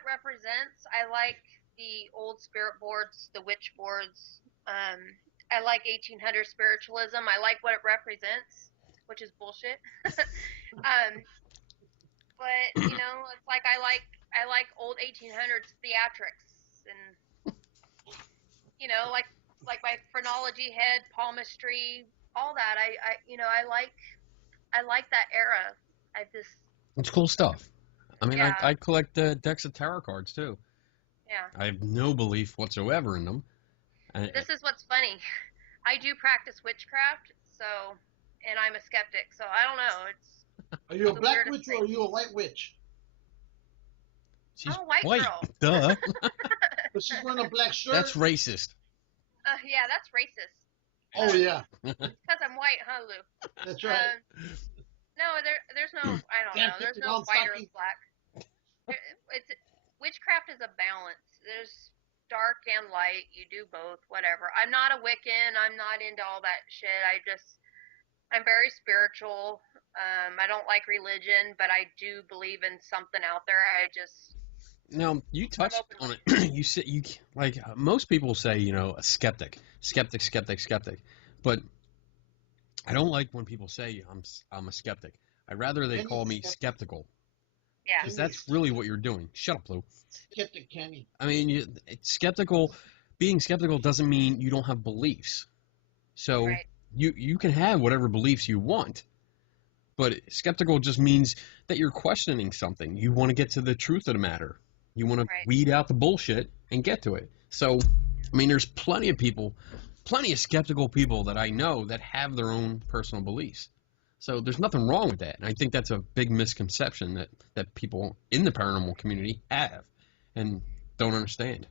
represents. I like the old spirit boards, the witch boards. I like 1800 spiritualism. I like what it represents, which is bullshit. But it's like I like old 1800s theatrics and like my phrenology head, palmistry, all that. I like that era. I just It's cool stuff. I mean, Yeah. I collect decks of tarot cards too. yeah. I have no belief whatsoever in them. This is what's funny. I do practice witchcraft, and I'm a skeptic, so I don't know. Are you a the black weirdest witch or are you a white witch? She's I'm a white girl. Duh. But she's wearing a black shirt. That's racist. Yeah, that's racist. Oh yeah, Because I'm white, huh, Lou? that's right. No, there's no. I don't Can't know. pick There's it no on white or stocking. black. It's witchcraft is a balance. There's dark and light. You do both. Whatever. I'm not a Wiccan. I'm not into all that shit. I'm very spiritual. I don't like religion, but I do believe in something out there. Now you touched on it. You said most people say a skeptic, but I don't like when people say I'm a skeptic. I'd rather they call me skeptical, Yeah. because that's really what you're doing. Shut up, Lou. Skeptic Kenny. I mean, being skeptical doesn't mean you don't have beliefs. So Right. you can have whatever beliefs you want, but skeptical just means that you're questioning something. You want to get to the truth of the matter. You want to weed out the bullshit and get to it. So, I mean, there's plenty of skeptical people that I know that have their own personal beliefs. So there's nothing wrong with that. And I think that's a big misconception that people in the paranormal community have and don't understand.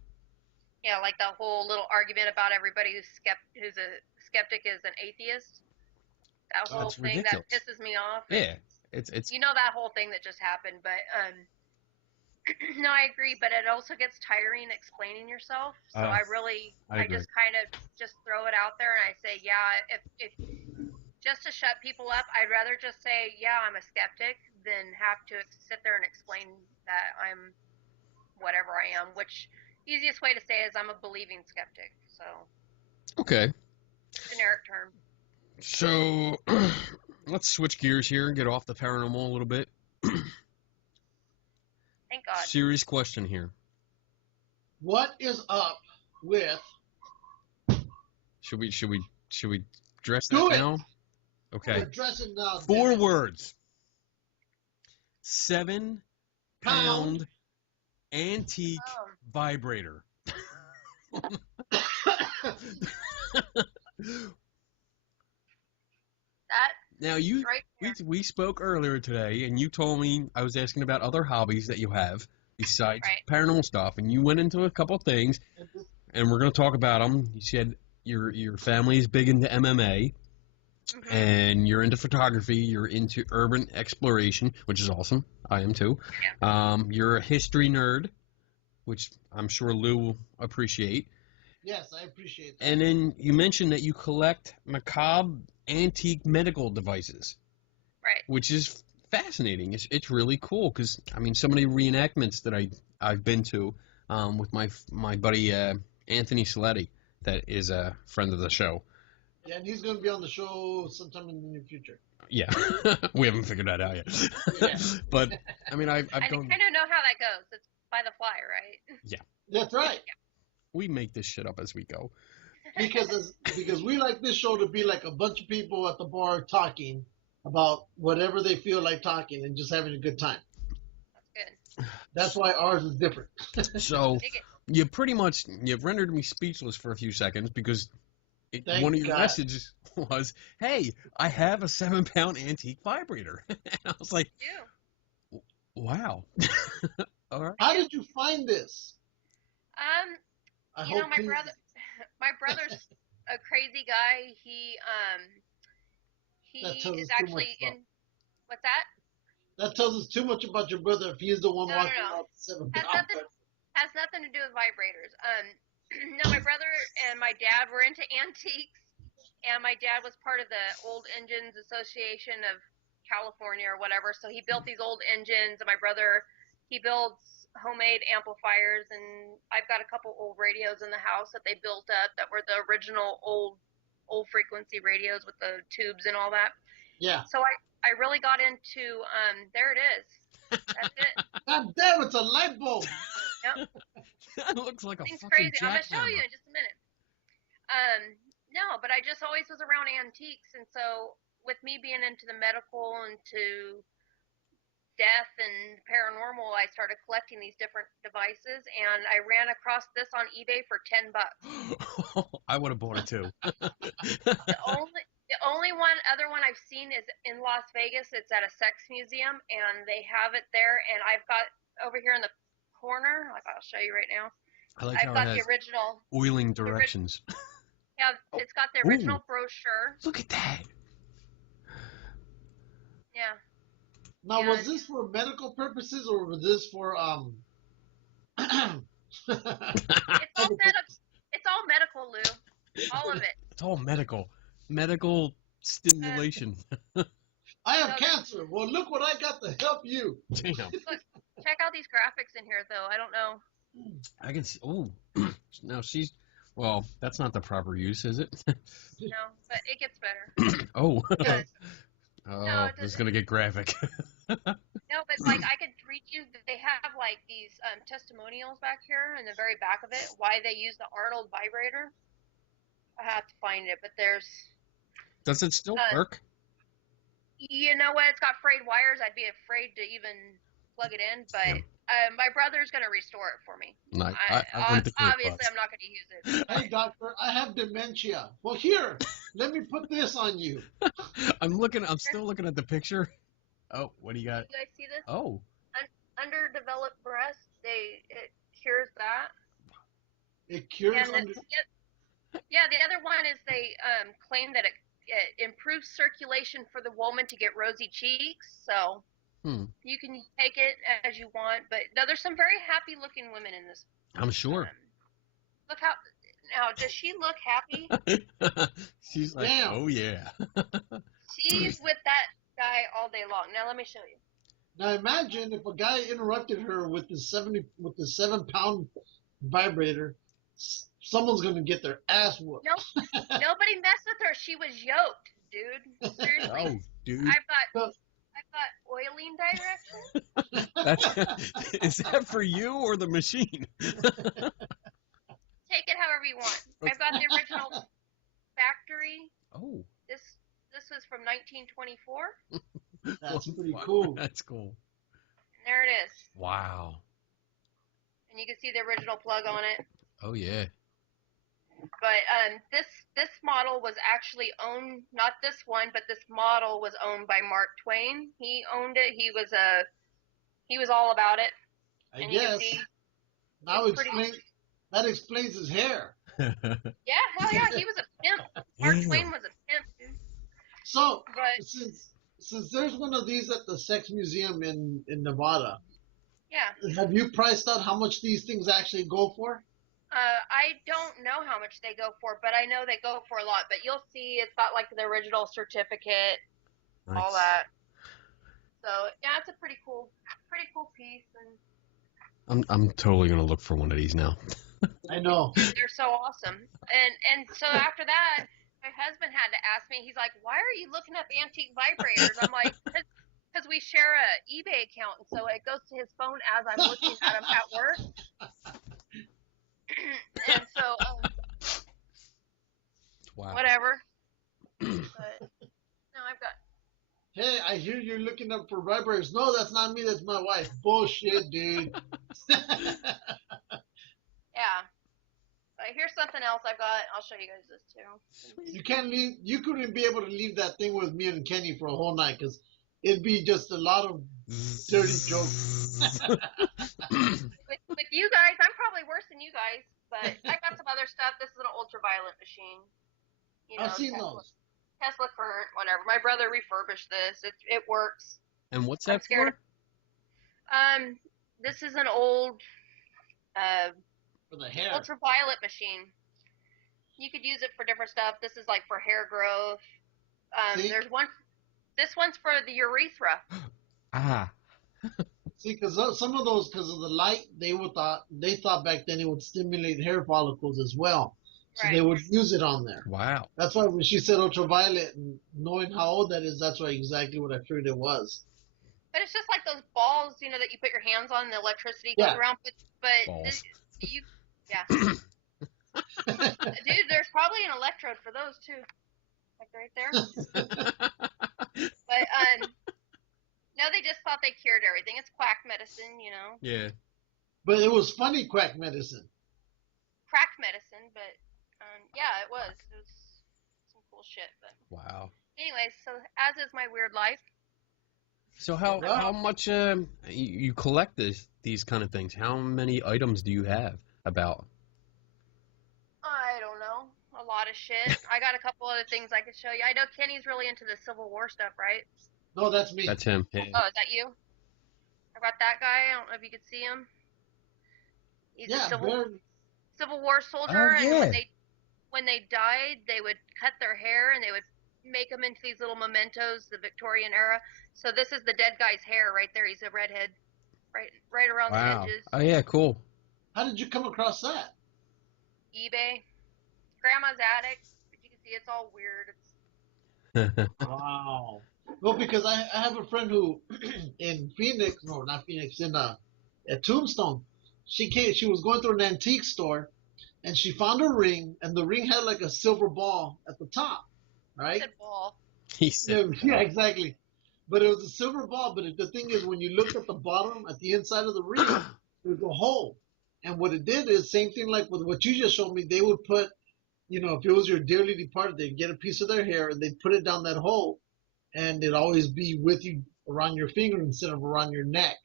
Yeah, like the whole little argument about everybody who's a skeptic is an atheist. That whole That's thing ridiculous. that pisses me off. Yeah, it's that whole thing that just happened, but no, I agree, but it also gets tiring explaining yourself. So I agree. just kind of just throw it out there and I say, yeah, if just to shut people up, I'd rather just say, yeah, I'm a skeptic than have to sit there and explain that I'm whatever I am, which easiest way to say is I'm a believing skeptic. So okay. generic term. So let's switch gears here and get off the paranormal a little bit. Thank God. Serious question here. What is up with? Should we address Do that it. now? Okay. We're dressing now. 4 words. 7-pound antique vibrator. That Now right there. we spoke earlier today, and you told me I was asking about other hobbies that you have besides paranormal stuff, and you went into a couple things, and we're going to talk about them. You said your family is big into MMA, and you're into photography. You're into urban exploration, which is awesome. I am too. Yeah. You're a history nerd, which I'm sure Lou will appreciate. Yes, I appreciate that. And then you mentioned that you collect macabre antique medical devices. Right. Which is fascinating. It's really cool because, I mean, some of the reenactments that I've been to with my buddy Anthony Saletti, that is a friend of the show. Yeah, and he's going to be on the show sometime in the near future. Yeah, we haven't figured that out yet. Yeah. But I mean, I've I gone. kind of know how that goes. It's by the fly, right? That's right. We make this shit up as we go. Because we like this show to be like a bunch of people at the bar talking about whatever they feel like talking and just having a good time. That's good. That's why ours is different. So Dig it. you've rendered me speechless for a few seconds because Thank one of your God. messages was, "Hey, I have a 7-pound antique vibrator," and I was like, You. "Wow." All right. How did you find this? I You know, hope my please- brother's a crazy guy. He That tells is us too actually much in. What's that? That tells us too much about your brother if he's the one No, walking no. out the 7 Has pound. nothing to do with vibrators. No, my brother and my dad were into antiques, and my dad was part of the Old Engines Association of California or whatever. So he built these old engines, and my brother, he builds homemade amplifiers, and I've got a couple old radios in the house that they built up that were the original old frequency radios with the tubes and all that. Yeah. So I really got into there it is. That's it. God damn, it's a light bulb. Yep. That looks like a Thing's fucking crazy. I'm gonna show you jackhammer. in just a minute. No, but I just always was around antiques, and so with me being into the medical and to death and paranormal, I started collecting these different devices, and I ran across this on eBay for $10. I would have bought it too. The only other one I've seen is in Las Vegas. It's at a sex museum, and they have it there. And I've got over here in the corner, like I'll show you right now. I like I've how got it the has original. oiling directions. Yeah, it's got the original brochure. Look at that. Yeah. Now, Yeah. was this for medical purposes or was this for It's all medical, Lou. All of it. It's all medical stimulation. I have cancer. Well, look what I got to help you. Damn. Look, check out these graphics in here, though. I don't know. I can see. Oh, now she's. Well, that's not the proper use, is it? No, but it gets better. Oh. Does. Oh, No, it this is doesn't. gonna get graphic. No, but like I could read you. They have like these testimonials back here in the very back of it. Why they use the Arnold vibrator? I have to find it, but there's. Does it still work? You know what? It's got frayed wires. I'd be afraid to even plug it in, but my brother's gonna restore it for me. Like, I wouldn't think it Obviously, was. I'm not gonna use it. But Hey, doctor, I have dementia. Well, here, let me put this on you. I'm still looking at the picture. Oh, what do you got? you guys see this? Oh, Underdeveloped breast. It cures that. It cures And the other one is they claim that it improves circulation for the woman to get rosy cheeks. So you can take it as you want, but no, there's some very happy looking women in this. I'm sure. Look how now does she look happy? She's like, Damn. oh yeah. She's with that guy all day long. Now let me show you. Now imagine if a guy interrupted her with the 7-pound vibrator, someone's gonna get their ass whooped. Nope. Nobody messed with her. She was yoked, dude. Seriously. Oh, dude. I've got oiling directions. Is that for you or the machine? Take it however you want. I've got the original factory. Oh. This was from 1924. That's pretty cool. That's cool. And there it is. Wow. And you can see the original plug on it. Oh yeah. But this model was actually owned, not this one, but this model was owned by Mark Twain. He owned it. He was all about it. I And you can guess. see Now it's pretty- that explains his hair. Yeah, hell yeah, he was a pimp. Mark Twain was a pimp, dude. So, But since there's one of these at the Sex Museum in Nevada, yeah, have you priced out how much these things actually go for? I don't know how much they go for, but I know they go for a lot. But you'll see, it's got like the original certificate, all that. So yeah, it's a pretty cool piece, and I'm totally gonna look for one of these now. I know. they're so awesome. And so after that, My husband had to ask me. He's like, "Why are you looking up antique vibrators?" I'm like, "Because we share a eBay account, and so it goes to his phone as I'm looking at them at work." And so, Wow. whatever. But no, I've got. Hey, I hear you're looking up for vibrators. No, that's not me. That's my wife. Bullshit, dude. Yeah. But here's something else I've got. I'll show you guys this too. You can't leave. You couldn't be able to leave that thing with me and Kenny for a whole night because it'd be just a lot of dirty jokes. With you guys, I'm probably worse than you guys, but I got some other stuff. This is an ultraviolet machine. You know, I've seen those. Tesla current, whatever. My brother refurbished this. It works. And what's I'm that scared. for? This is an old For the hair. ultraviolet machine. You could use it for different stuff. This is like for hair growth. See? There's one. This one's for the urethra. Ah. See, because some of those, because of the light, they thought back then it would stimulate hair follicles as well. So Right. they would use it on there. Wow. That's why when she said ultraviolet, and knowing how old that is, that's why exactly what I figured it was. But it's just like those balls, you know, that you put your hands on, and the electricity goes around. But Balls. yeah. Dude, there's probably an electrode for those too, like right there. But no, they just thought they cured everything. It's quack medicine, you know. Yeah. But it was funny quack medicine. Crack medicine, but yeah, it was. It was some cool shit. But Wow. anyways, so as is my weird life. So how much you collect these kind of things? How many items do you have about? I don't know. A lot of shit. I got a couple other things I could show you. I know Kenny's really into the Civil War stuff, right? No, that's me. That's him. Yeah. Oh, is that you? I got that guy. I don't know if you could see him. He's a Civil War soldier, Oh, yeah. and when they died, they would cut their hair and they would make them into these little mementos, the Victorian era. So this is the dead guy's hair right there. He's a redhead, right around the Wow. edges. Oh yeah, cool. How did you come across that? eBay, grandma's attic. You can see it's all weird. Wow. Well, because I have a friend who in Phoenix, no, not Phoenix, at Tombstone. She was going through an antique store, and she found a ring, and the ring had like a silver ball at the top, right? Said ball. He said, Yeah, exactly. But it was a silver ball. But the thing is, when you look at the bottom, at the inside of the ring, there's a hole. And what it did is same thing like with what you just showed me. They would put, you know, if it was your dearly departed, they'd get a piece of their hair and they'd put it down that hole, and it'd always be with you around your finger instead of around your neck.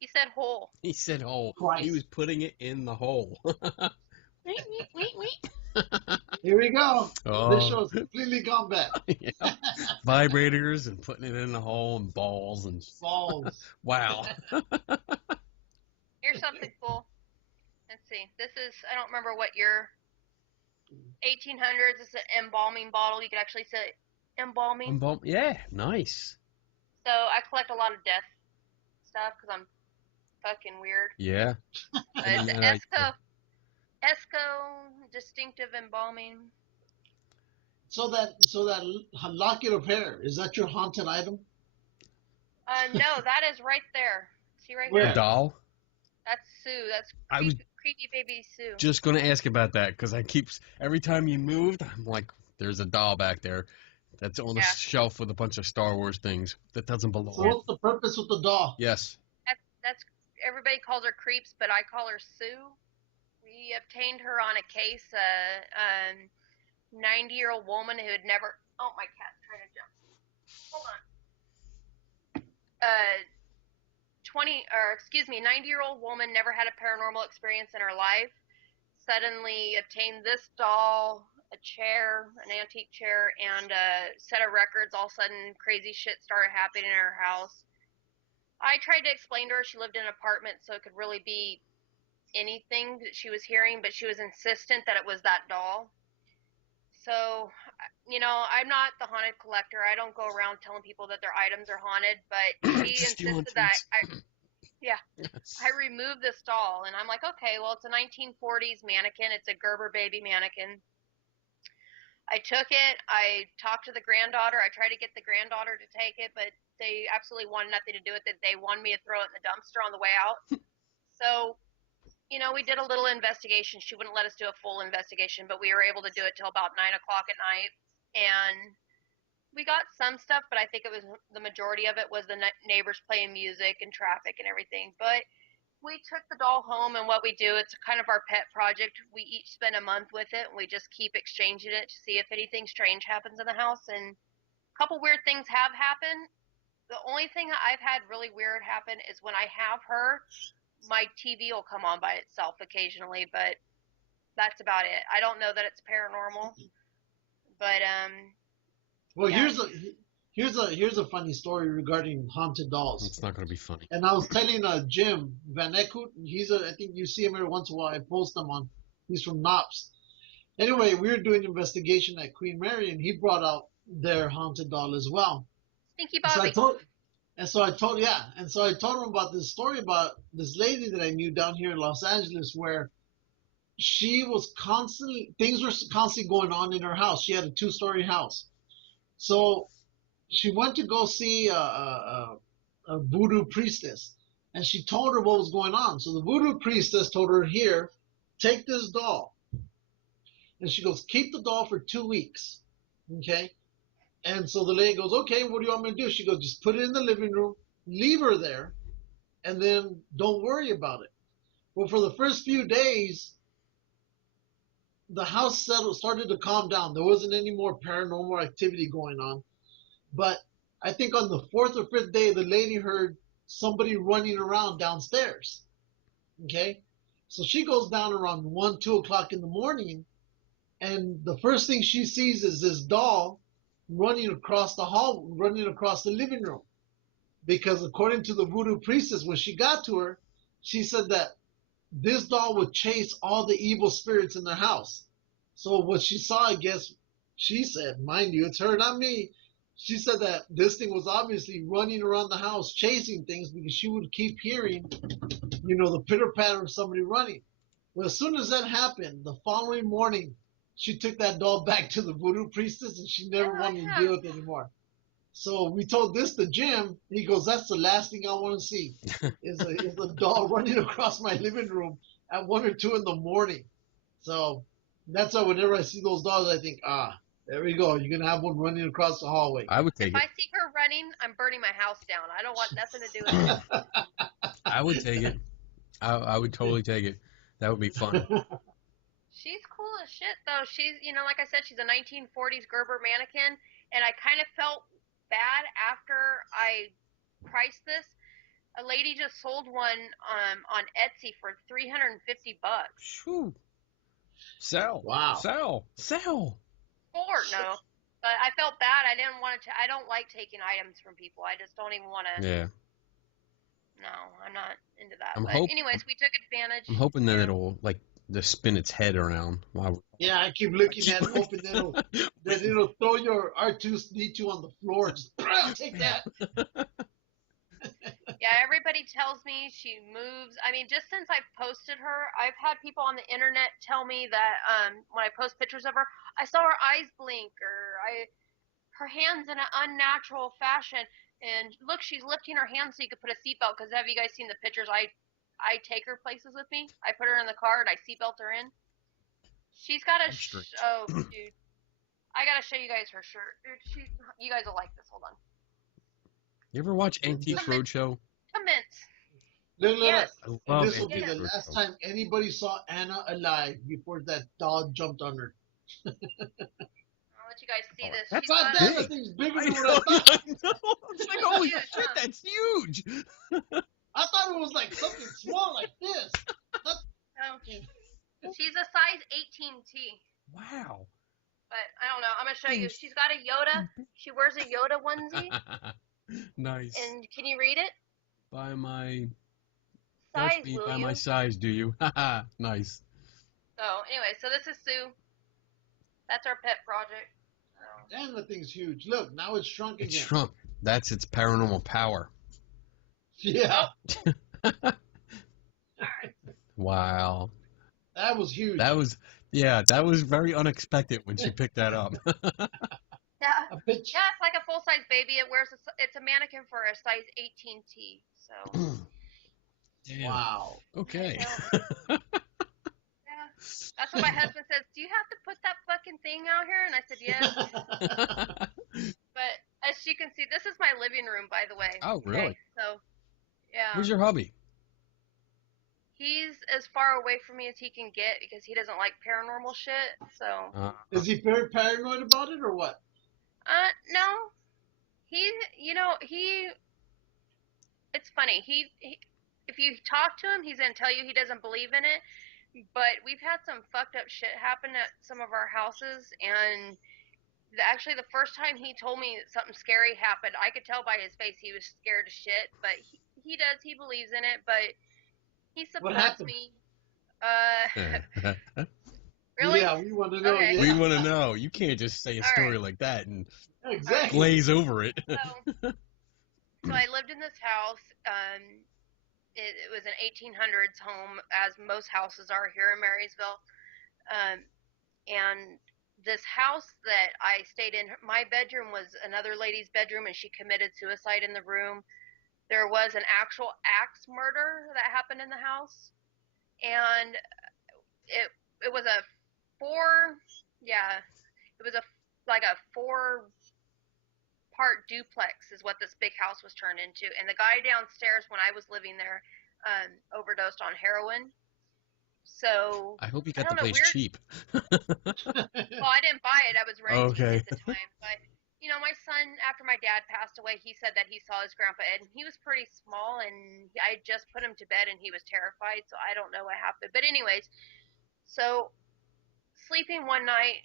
He said hole. He said hole. Twice. He was putting it in the hole. Here we go. Oh. This show's completely gone back. Yeah. Vibrators and putting it in the hole and balls and Balls. wow. Here's something cool. Let's see. This is, I don't remember what year. 1800s. It's an embalming bottle. You could actually say embalming. Yeah, nice. So I collect a lot of death stuff because I'm fucking weird. Yeah. But it's Esco distinctive embalming. So that locket of hair, is that your haunted item? No, that is right there. See right Where? The here? doll. That's Sue. That's I was creepy baby Sue. just gonna ask about that because every time you moved, I'm like, there's a doll back there that's on a shelf with a bunch of Star Wars things that doesn't belong. So what's the purpose with the doll? Yes. That's everybody calls her creeps, but I call her Sue. We obtained her on a case. 90-year-old woman who had never. Oh, my cat's trying to jump. Hold on. 90-year-old woman never had a paranormal experience in her life. Suddenly obtained this doll, a chair, an antique chair, and a set of records. All of a sudden, crazy shit started happening in her house. I tried to explain to her she lived in an apartment, so it could really be anything that she was hearing, but she was insistent that it was that doll. So, you know, I'm not the haunted collector. I don't go around telling people that their items are haunted, but she insisted that I removed this doll, and I'm like, okay, well, it's a 1940s mannequin. It's a Gerber baby mannequin. I took it. I talked to the granddaughter. I tried to get the granddaughter to take it, but they absolutely wanted nothing to do with it. They wanted me to throw it in the dumpster on the way out. So, we did a little investigation. She wouldn't let us do a full investigation, but we were able to do it till about 9 o'clock at night. And we got some stuff, but I think it was the majority of it was the neighbors playing music and traffic and everything. But we took the doll home, and what we do, it's kind of our pet project. We each spend a month with it, and we just keep exchanging it to see if anything strange happens in the house. And a couple weird things have happened. The only thing I've had really weird happen is when I have her, my TV will come on by itself occasionally, but that's about it. I don't know that it's paranormal, but Well, yeah. here's a funny story regarding haunted dolls. It's not going to be funny. And I was telling Jim Van Eckhout, I think you see him every once in a while. I post him on. He's from Knops. Anyway, we were doing an investigation at Queen Mary, and he brought out their haunted doll as well. Stinky Bobby. So I told him about this story about this lady that I knew down here in Los Angeles, where things were constantly going on in her house. She had a 2-story house. So she went to go see a voodoo priestess, and she told her what was going on. So the voodoo priestess told her, here, take this doll. And she goes, keep the doll for 2 weeks. Okay? And so the lady goes, okay, what do you want me to do? She goes, just put it in the living room, leave her there, and then don't worry about it. Well, for the first few days, the house started to calm down. There wasn't any more paranormal activity going on. But I think on the 4th or 5th day, the lady heard somebody running around downstairs. Okay? So she goes down around 1, 2 o'clock in the morning, and the first thing she sees is this doll running across the hall, running across the living room. Because according to the voodoo priestess, when she got to her, she said that this doll would chase all the evil spirits in the house. So what she saw, I guess, she said, mind you, it's her, not me. She said that this thing was obviously running around the house, chasing things, because she would keep hearing, the pitter-patter of somebody running. Well, as soon as that happened, the following morning, she took that doll back to the voodoo priestess, and she never wanted to deal with it anymore. So we told this to Jim. He goes, that's the last thing I want to see, is a doll running across my living room at 1 or 2 in the morning. So that's why whenever I see those dolls, I think, there we go. You're going to have one running across the hallway. I would take If it. I see her running, I'm burning my house down. I don't want nothing to do with it. I would take it. I would totally take it. That would be fun. She's cool as shit, though. She's, like I said, she's a 1940s Gerber mannequin, and I kind of felt bad after I priced this. A lady just sold one on Etsy for $350. Whew. Sell. Wow. Sell. No. But I felt bad. I didn't want to. I don't like taking items from people. I just don't even want to. Yeah. No, I'm not into that. Anyways, we took advantage. I'm hoping that it'll just spin its head around. Wow. Yeah, I keep looking at it, hoping that it'll throw your R2-D2 on the floor. Just take that. Yeah, everybody tells me she moves. I mean, just since I've posted her, I've had people on the internet tell me that when I post pictures of her, I saw her eyes blink, or her hands in an unnatural fashion. And look, she's lifting her hands so you could put a seatbelt. Because have you guys seen the pictures? I take her places with me. I put her in the car and I seatbelt her in. She's got a dude. I gotta show you guys her shirt, dude. You guys will like this. Hold on. You ever watch Antiques Roadshow? Comments. Look, Yes. this will be the last time anybody saw Anna alive before that dog jumped on her. I'll let you guys see this. That's She's not got big. That thing's bigger I than know. what I thought. It's like, holy shit, that's huge. I thought it was like something small like this. Okay. She's a size 18T. Wow. But I don't know. I'm gonna show you. She's got a Yoda. She wears a Yoda onesie. Nice. And can you read it? By my Size, be will by you? my size, do you? Nice. So anyway, so this is Sue. That's our pet project. And the thing's huge. Look, now it's shrunk again. It's shrunk. That's its paranormal power. Yeah. Wow. That was huge. Yeah, that was very unexpected when she picked that up. Yeah. A bitch. Yeah, it's like a full-size baby. It's a mannequin for a size 18T. So, Damn. Wow. Okay. so yeah. That's what my husband says. Do you have to put that fucking thing out here? And I said, yes. But as you can see, this is my living room, by the way. Oh, really? Okay, so yeah, Where's your hubby? he's as far away from me as he can get because he doesn't like paranormal shit. So, Is he very paranoid about it or what? no, he, he. It's funny. If you talk to him, he's gonna tell you he doesn't believe in it. But we've had some fucked up shit happen at some of our houses, and actually the first time he told me something scary happened, I could tell by his face he was scared as shit. But he believes in it, but he What supports happened? me. We Really? Yeah, we want to know. Okay. Yeah. want to know. You can't just say a All story right. like that and Exactly. glaze over it. So I lived in this house. It was an 1800s home, as most houses are here in Marysville. And this house that I stayed in, my bedroom was another lady's bedroom, and she committed suicide in the room. There was an actual axe murder that happened in the house, and it was a four, yeah, it was like a 4-part duplex is what this big house was turned into. And the guy downstairs when I was living there overdosed on heroin. So I hope you I got the don't know, place weird. cheap. Well, I didn't buy it. I was renting Okay. at the time. But my son, after my dad passed away, he said that he saw his grandpa Ed, and he was pretty small, and I just put him to bed, and he was terrified. So I don't know what happened. But anyways, so sleeping one night,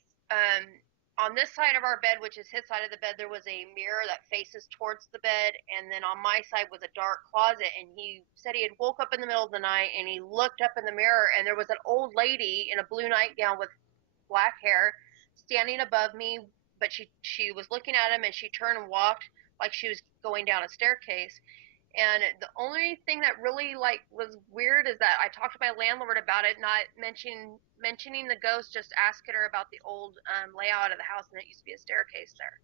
on this side of our bed, which is his side of the bed, there was a mirror that faces towards the bed, and then on my side was a dark closet. And he said he had woke up in the middle of the night, and he looked up in the mirror, and there was an old lady in a blue nightgown with black hair standing above me, but she was looking at him, and she turned and walked like she was going down a staircase. And the only thing that really was weird is that I talked to my landlord about it, not mentioning the ghost, just asking her about the old layout of the house, and it used to be a staircase there.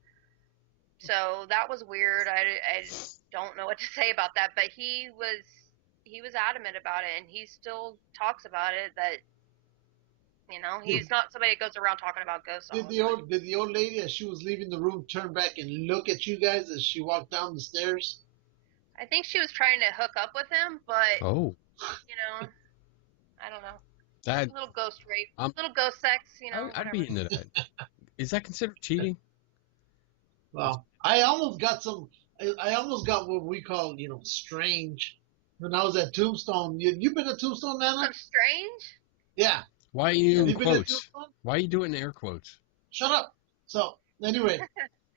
So that was weird. I don't know what to say about that, but he was adamant about it, and he still talks about it. That he's not somebody that goes around talking about ghosts all the time. Did the old lady, as she was leaving the room, turn back and look at you guys as she walked down the stairs? I think she was trying to hook up with him, but Oh, I don't know. that Little ghost rape, I'm, little ghost sex, I'd whatever. be into that. Is that considered cheating? Well, I almost got what we call, strange. When I was at Tombstone, you been at Tombstone, Nana? Some strange? Yeah. Why are you in Have you been at quotes? Tombstone? Why are you doing air quotes? Shut up. So anyway,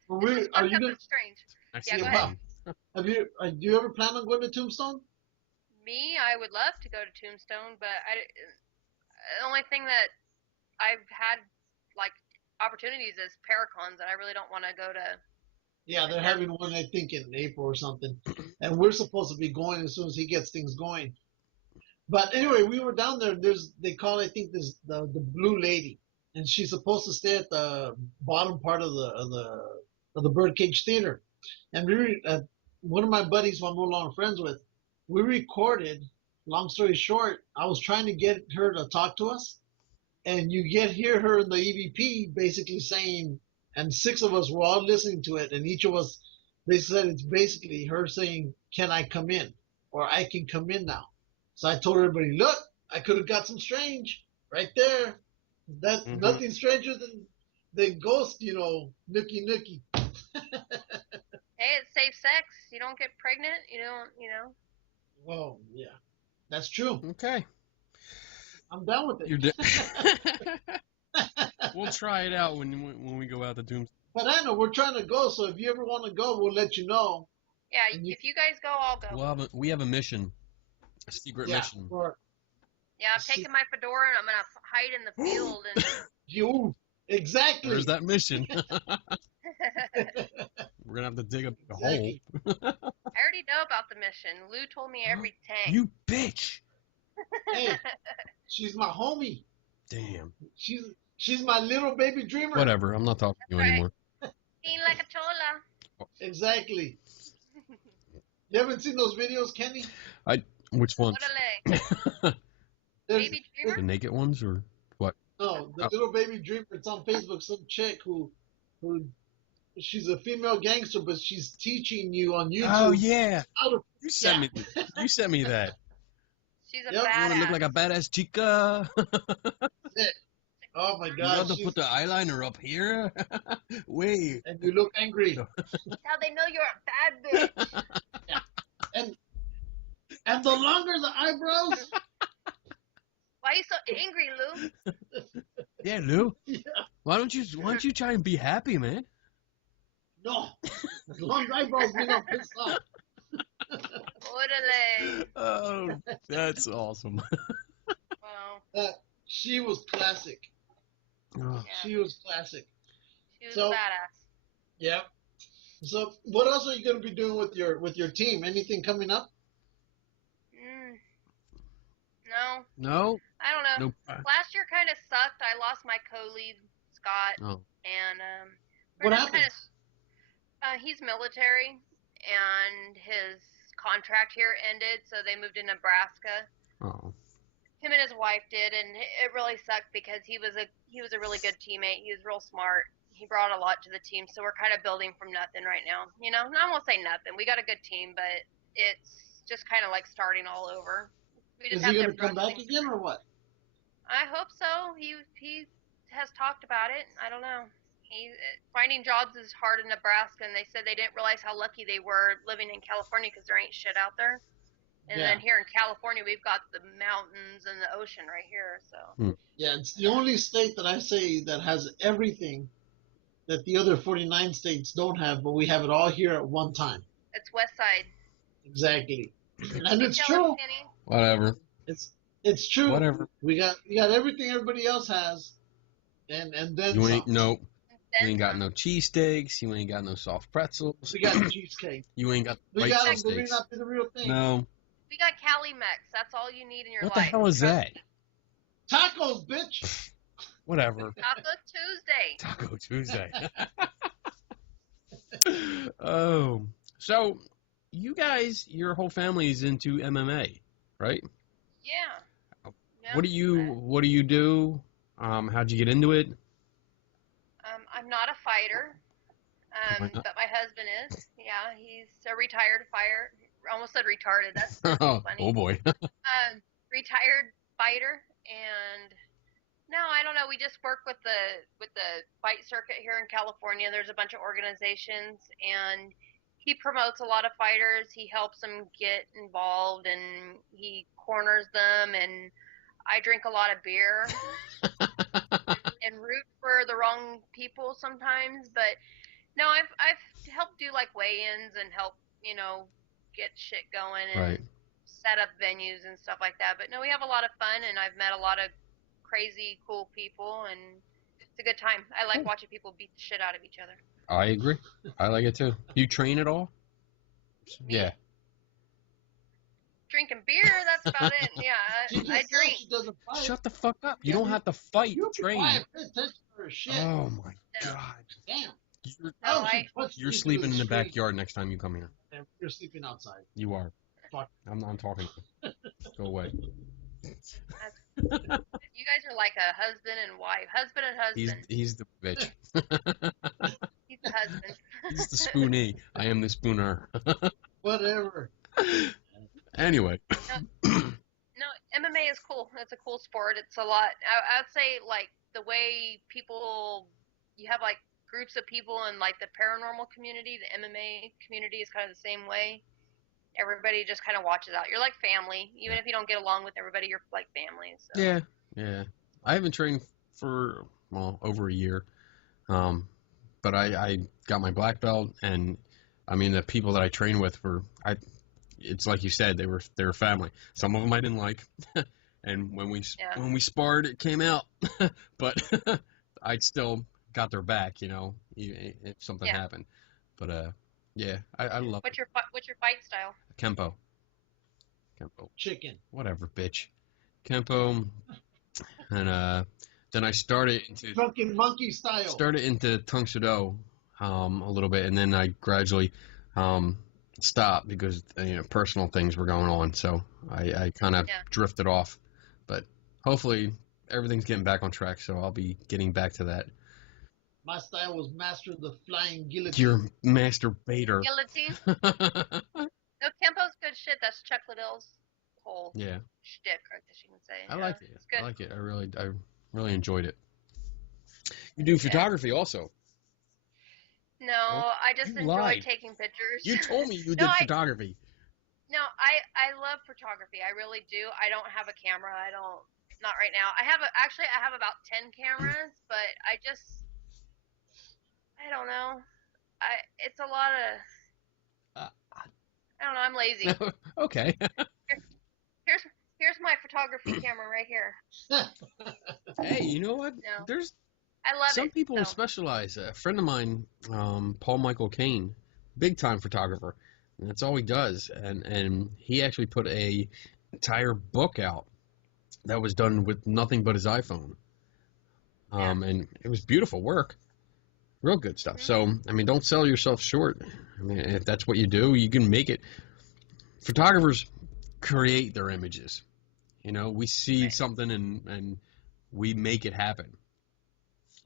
are you gonna? Strange. I Yeah, see go a ahead. button. Do you ever plan on going to Tombstone? Me, I would love to go to Tombstone, but the only thing that I've had opportunities is Paracons, and I really don't want to go to. Yeah, they're having one, I think, in April or something, and we're supposed to be going as soon as he gets things going. But anyway, we were down there. They call, I think, this the Blue Lady, and she's supposed to stay at the bottom part of the Birdcage Theater. And one of my buddies who I'm no longer friends with, we recorded. Long story short, I was trying to get her to talk to us, and you hear her in the EVP basically saying, and 6 of us were all listening to it, and each of us, they said it's basically her saying, "Can I come in?" or "I can come in now." So I told everybody, look, I could have got some strange right there. That's nothing stranger than ghost, nookie nookie. Hey, it's safe sex. You don't get pregnant. You don't. Well, yeah, that's true. Okay. I'm down with it. You're We'll try it out when we go out to Doom. But I know we're trying to go, so if you ever want to go, we'll let you know. Yeah, if you guys go, I'll go. We have a mission, a secret mission. Yeah, I'm taking my fedora and I'm gonna hide in the field and. You exactly. There's that mission. We're gonna have to dig a hole. I already know about the mission. Lou told me everything. You bitch. Hey, she's my homie. Damn. She's my little baby dreamer. Whatever. I'm not talking to you anymore. Seen like a chola. Exactly. You haven't seen those videos, Kenny? Which ones? Orale. There's, Baby dreamer? The naked ones or what? no, the little baby dreamer. It's on Facebook. Some chick who she's a female gangster, but she's teaching you on YouTube. Oh yeah. How to, You sent me that. She's a Yep. You want to badass. look like a badass chica? oh my You God. have to put the eyeliner up here. Wait. And you look angry. That's how they know you're a bad bitch. And the longer the eyebrows. Why are you so angry, Lou? Yeah, Lou. Yeah. Why don't you try and be happy, man? No. As long as eyebrows mean I'm pissed off. Orale. Oh, that's awesome. Wow. She was classic. Oh, Yeah. She was classic. She was So- badass. Yep. So what else are you going to be doing with your team? Anything coming up? No, no. I don't know. Nope. Last year kind of sucked. I lost my co-lead, Scott, Oh. and What we're just happened? he's military, and his contract here ended, so they moved to Nebraska. Oh. Him and his wife did, and it really sucked because he was a really good teammate. He was real smart. He brought a lot to the team, so we're kind of building from nothing right now. You know, I won't say nothing. We got a good team, but it's just kind of like starting all over. We Is just he have going to come back again or what? I hope so. He has talked about it. I don't know. Finding jobs is hard in Nebraska, and they said they didn't realize how lucky they were living in California because there ain't shit out there. And Yeah. then here in California, we've got the mountains and the ocean right here. So Yeah, it's the only state that I say that has everything that the other 49 states don't have, but we have it all here at one time. it's West Side. Exactly. And You it's tell true. us, Kenny. Whatever. It's true. Whatever. We got everything everybody else has, and then You ain't some. nope. Then You ain't got some. no cheesesteaks. You ain't got no soft pretzels. We got cheesecake. You ain't got We right got them, but we cheesesteaks. not be the real thing. No. We got Cali Mex. That's all you need in your What life. the hell is that? Tacos, bitch. Whatever. Taco Tuesday. Taco Tuesday. Oh, so you guys, your whole family is into MMA, right? Yeah. No, What do you do? How'd you get into it? I'm not a fighter, Why not? but my husband is. Yeah, he's a retired fighter. Almost said retarded. That's funny. Oh boy. Retired fighter, and no, I don't know. We just work with the fight circuit here in California. There's a bunch of organizations, and he promotes a lot of fighters. He helps them get involved, and he corners them. And I drink a lot of beer and root for the wrong people sometimes. But no, I've helped do like weigh-ins and help get shit going and Right. set up venues and stuff like that. But no, we have a lot of fun, and I've met a lot of crazy cool people, and it's a good time. I like watching people beat the shit out of each other. I agree. I like it too. You train at all? Me? Yeah. Drinking beer, that's about it. She Yeah, just I said drink. she doesn't fight. Shut the fuck up. You don't have to fight. You be Train. quiet. Pay attention to her shit. Oh my No. God. Damn. You're, How No, did she punch you're you sleeping through in the street? backyard next time you come here. And you're sleeping outside. You are. Fuck. I'm not talking. Go away. You guys are like a husband and wife. Husband and husband. He's the bitch. He's the husband. He's the spoonee. I am the spooner. Whatever. Anyway. No, MMA is cool. It's a cool sport. It's a lot. I'd say like the way you have like groups of people in like the paranormal community, the MMA community is kind of the same way. Everybody just kind of watches out. You're like family. Even if you don't get along with everybody, you're like family. So. Yeah. I haven't trained for, over a year. But I got my black belt, and I mean, the people that I train with it's like you said, they were family. Some of them I didn't like. And when we sparred, it came out. But I still got their back, if something happened. But yeah, I love What's your fight style? Kempo. Chicken. Whatever, bitch. Kempo. and then I started into Drunken monkey style. Tung Sudo a little bit, and then I gradually stopped because personal things were going on, so I kind of drifted off. But hopefully everything's getting back on track, so I'll be getting back to that. My style was master the flying guillotine. You're master baiter. Guillotine. No, Kempo's good shit. That's Chuck Liddell's whole shtick, I guess you can say. I like it. It's good. I like it. I really enjoyed it. You do photography also. No, I just enjoy taking pictures. You told me you did photography. No, I love photography. I really do. I don't have a camera. Not right now. I have about 10 cameras, but I don't know. It's a lot of, I don't know, I'm lazy. Okay. Here's my photography camera right here. Hey, you know what? No. I love some people who specialize. A friend of mine, Paul Michael Kane, big time photographer. And that's all he does. And he actually put a entire book out that was done with nothing but his iPhone. And it was beautiful work. Real good stuff. So, I mean, don't sell yourself short. I mean, if that's what you do, you can make it. Photographers create their images. We see something and we make it happen.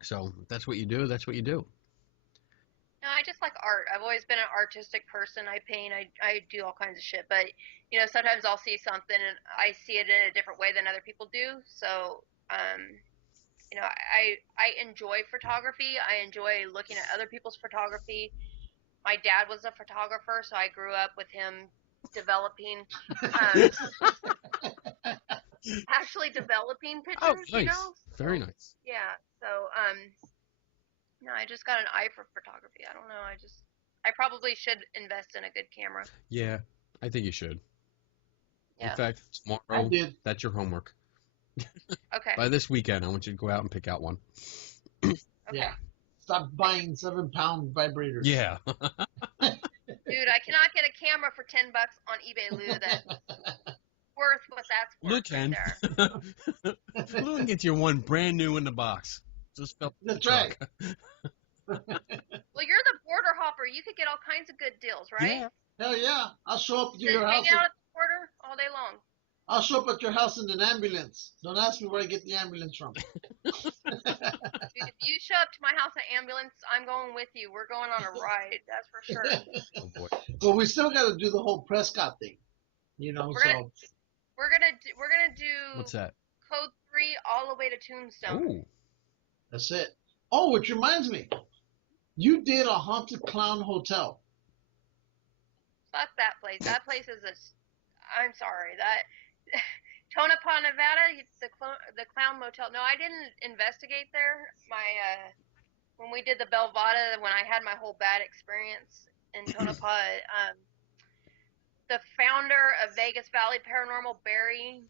So if that's what you do, that's what you do. No, I just like art. I've always been an artistic person. I paint. I do all kinds of shit. But, sometimes I'll see something and I see it in a different way than other people do. So, I enjoy photography. I enjoy looking at other people's photography. My dad was a photographer, so I grew up with him developing, actually developing pictures. Oh, nice. Very nice. Yeah. So, no, I just got an eye for photography. I don't know. I probably should invest in a good camera. Yeah, I think you should. Yeah. In fact, tomorrow, that's your homework. Okay. By this weekend, I want you to go out and pick out one. Okay. Yeah. Stop buying 7-pound vibrators. Yeah. Dude, I cannot get a camera for $10 on eBay, Lou. That's worth what that's worth. Lou can. Lou can get you one brand new in the box. Just felt that's right. Well, you're the border hopper. You could get all kinds of good deals, right? Yeah. Hell yeah. I'll show up to your house. Hang out at the border all day long. I'll show up at your house in an ambulance. Don't ask me where I get the ambulance from. Dude, if you show up to my house in an ambulance, I'm going with you. We're going on a ride. That's for sure. Oh boy. Well, we still got to do the whole Prescott thing. We're gonna do. What's that? Code 3 all the way to Tombstone. Ooh. That's it. Oh, which reminds me, you did a haunted clown hotel. Fuck that place. That place is I'm sorry. That Tonopah, Nevada, the Clown Motel. No, I didn't investigate there. When we did the Belvada, when I had my whole bad experience in Tonopah, the founder of Vegas Valley Paranormal, Barry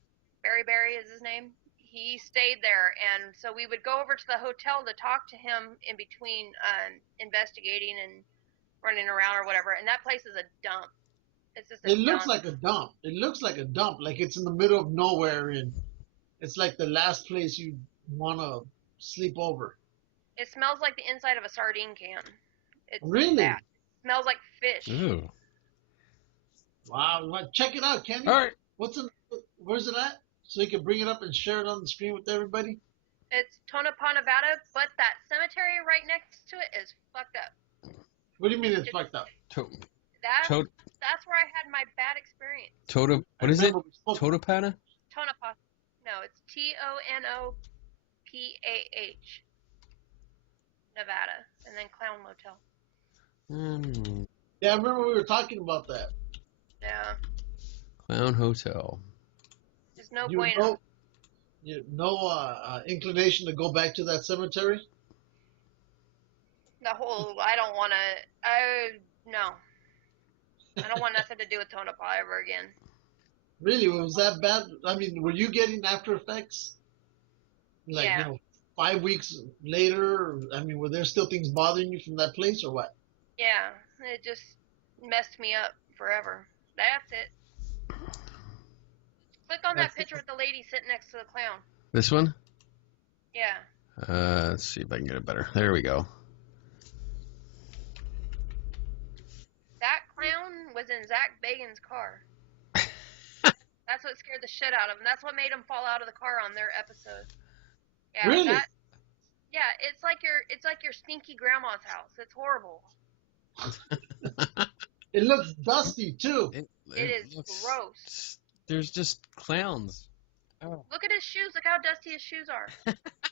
is his name. He stayed there, and so we would go over to the hotel to talk to him in between investigating and running around or whatever. And that place is a dump. It's just It looks like a dump. It looks like a dump, like it's in the middle of nowhere, and it's like the last place you want to sleep over. It smells like the inside of a sardine can. It's really? bad. It smells like fish. Ooh. Wow, check it out, Kenny. All right. Where's it at? So you can bring it up and share it on the screen with everybody? It's Tonopah, Nevada, but that cemetery right next to it is fucked up. What do you mean it's fucked up? That's where I had my bad experience. What is it? Totopana? Tonopah. No, it's Tonopah, Nevada, and then Clown Motel. Yeah, I remember we were talking about that. Yeah. Clown Hotel. There's no bueno. No inclination to go back to that cemetery? I don't want to, no. I don't want nothing to do with Tonopah ever again. Really? Was that bad? I mean, were you getting after effects? Like, 5 weeks later? I mean, were there still things bothering you from that place or what? Yeah, it just messed me up forever. That's it. Click on that picture with the lady sitting next to the clown. This one? Yeah. Let's see if I can get it better. There we go. That clown was in Zach Bagan's car. That's what scared the shit out of him. That's what made him fall out of the car on their episode. Yeah, Really? yeah, it's like your stinky grandma's house. It's horrible. It looks dusty too. It is gross. There's just clowns. Oh. Look at his shoes. Look how dusty his shoes are.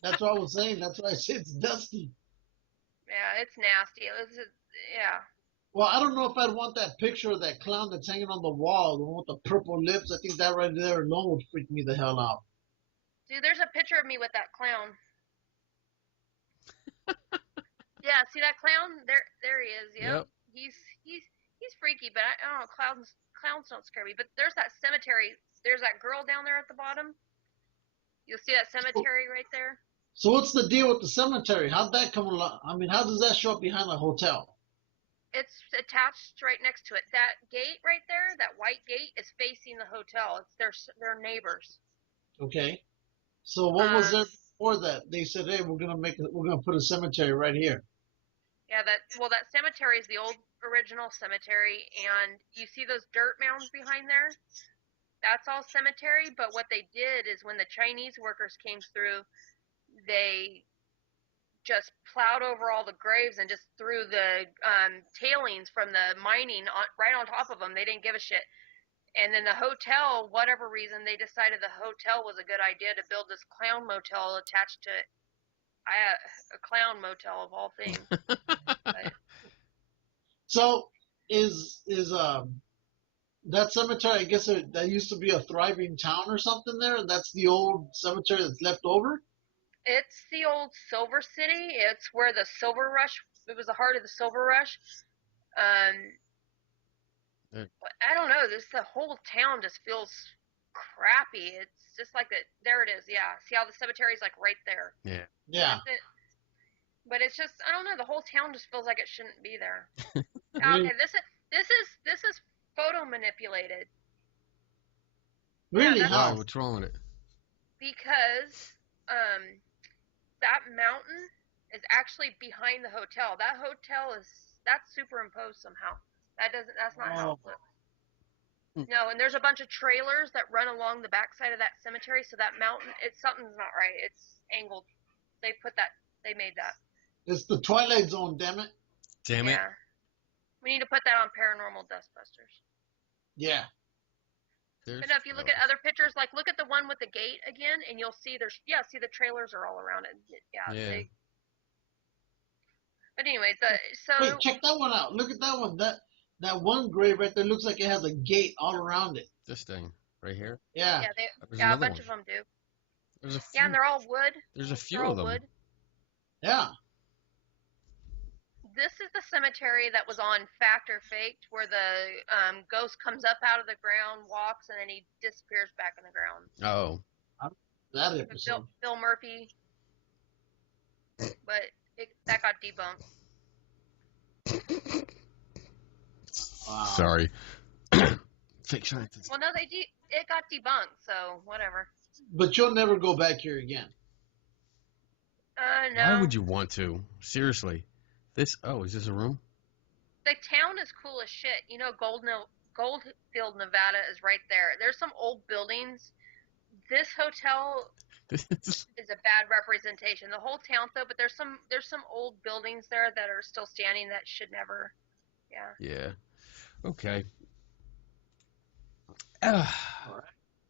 That's what I was saying. That's why I said it's dusty. Yeah, it's nasty. Yeah. Well, I don't know if I'd want that picture of that clown that's hanging on the wall, the one with the purple lips. I think that right there alone would freak me the hell out. Dude, there's a picture of me with that clown. Yeah, see that clown? There he is. Yep. He's freaky, but I don't know. Clowns don't scare me. But there's that cemetery. There's that girl down there at the bottom. You'll see that cemetery right there. So what's the deal with the cemetery? How'd that come along? I mean, how does that show up behind a hotel? It's attached right next to it. That gate right there, that white gate, is facing the hotel. It's their neighbors. Okay. So what was there before that? They said, "Hey, we're gonna put a cemetery right here." Yeah, that cemetery is the old original cemetery, and you see those dirt mounds behind there? That's all cemetery, but what they did is when the Chinese workers came through, they just plowed over all the graves and just threw the tailings from the mining right on top of them. They didn't give a shit. And then the hotel, whatever reason, they decided the hotel was a good idea to build this clown motel attached to it. A clown motel of all things. But, so is that cemetery? I guess that used to be a thriving town or something there, and that's the old cemetery that's left over. it's the old Silver City. It's where the Silver Rush. It was the heart of the Silver Rush. I don't know. The whole town just feels crappy. It's just like that. There it is. Yeah. See how the cemetery's like right there. Yeah. Yeah. But it's just, I don't know. The whole town just feels like it shouldn't be there. Okay, this is photo manipulated. Really? Yeah, How? What's wrong with it? Because that mountain is actually behind the hotel. That's superimposed somehow. That's not how it looks. No, and there's a bunch of trailers that run along the backside of that cemetery, so that mountain, something's not right. It's angled. They made that. It's the Twilight Zone, damn it. Damn it. Yeah. We need to put that on Paranormal Dustbusters. Yeah. But no, if you look at other pictures, like look at the one with the gate again, and you'll see the trailers are all around it. Yeah. But anyways, Wait, check that one out. Look at that one. That one grave right there looks like it has a gate all around it. This thing right here. Yeah. Yeah, a bunch of them do. There's a few. Yeah, and they're all wood. There's a few of them. Wood. Yeah. This is the cemetery that was on Fact or Faked, where the ghost comes up out of the ground, walks, and then he disappears back in the ground. Oh. That episode. Bill Murphy. But that got debunked. Wow. Sorry. Fake science. Well, no, it got debunked, so whatever. But you'll never go back here again. No. Why would you want to? Seriously. Is this a room? The town is cool as shit. You know, Goldfield, Nevada is right there. There's some old buildings. This hotel is a bad representation. The whole town, though, but there's some old buildings there that are still standing that should never. Yeah. Yeah. Okay.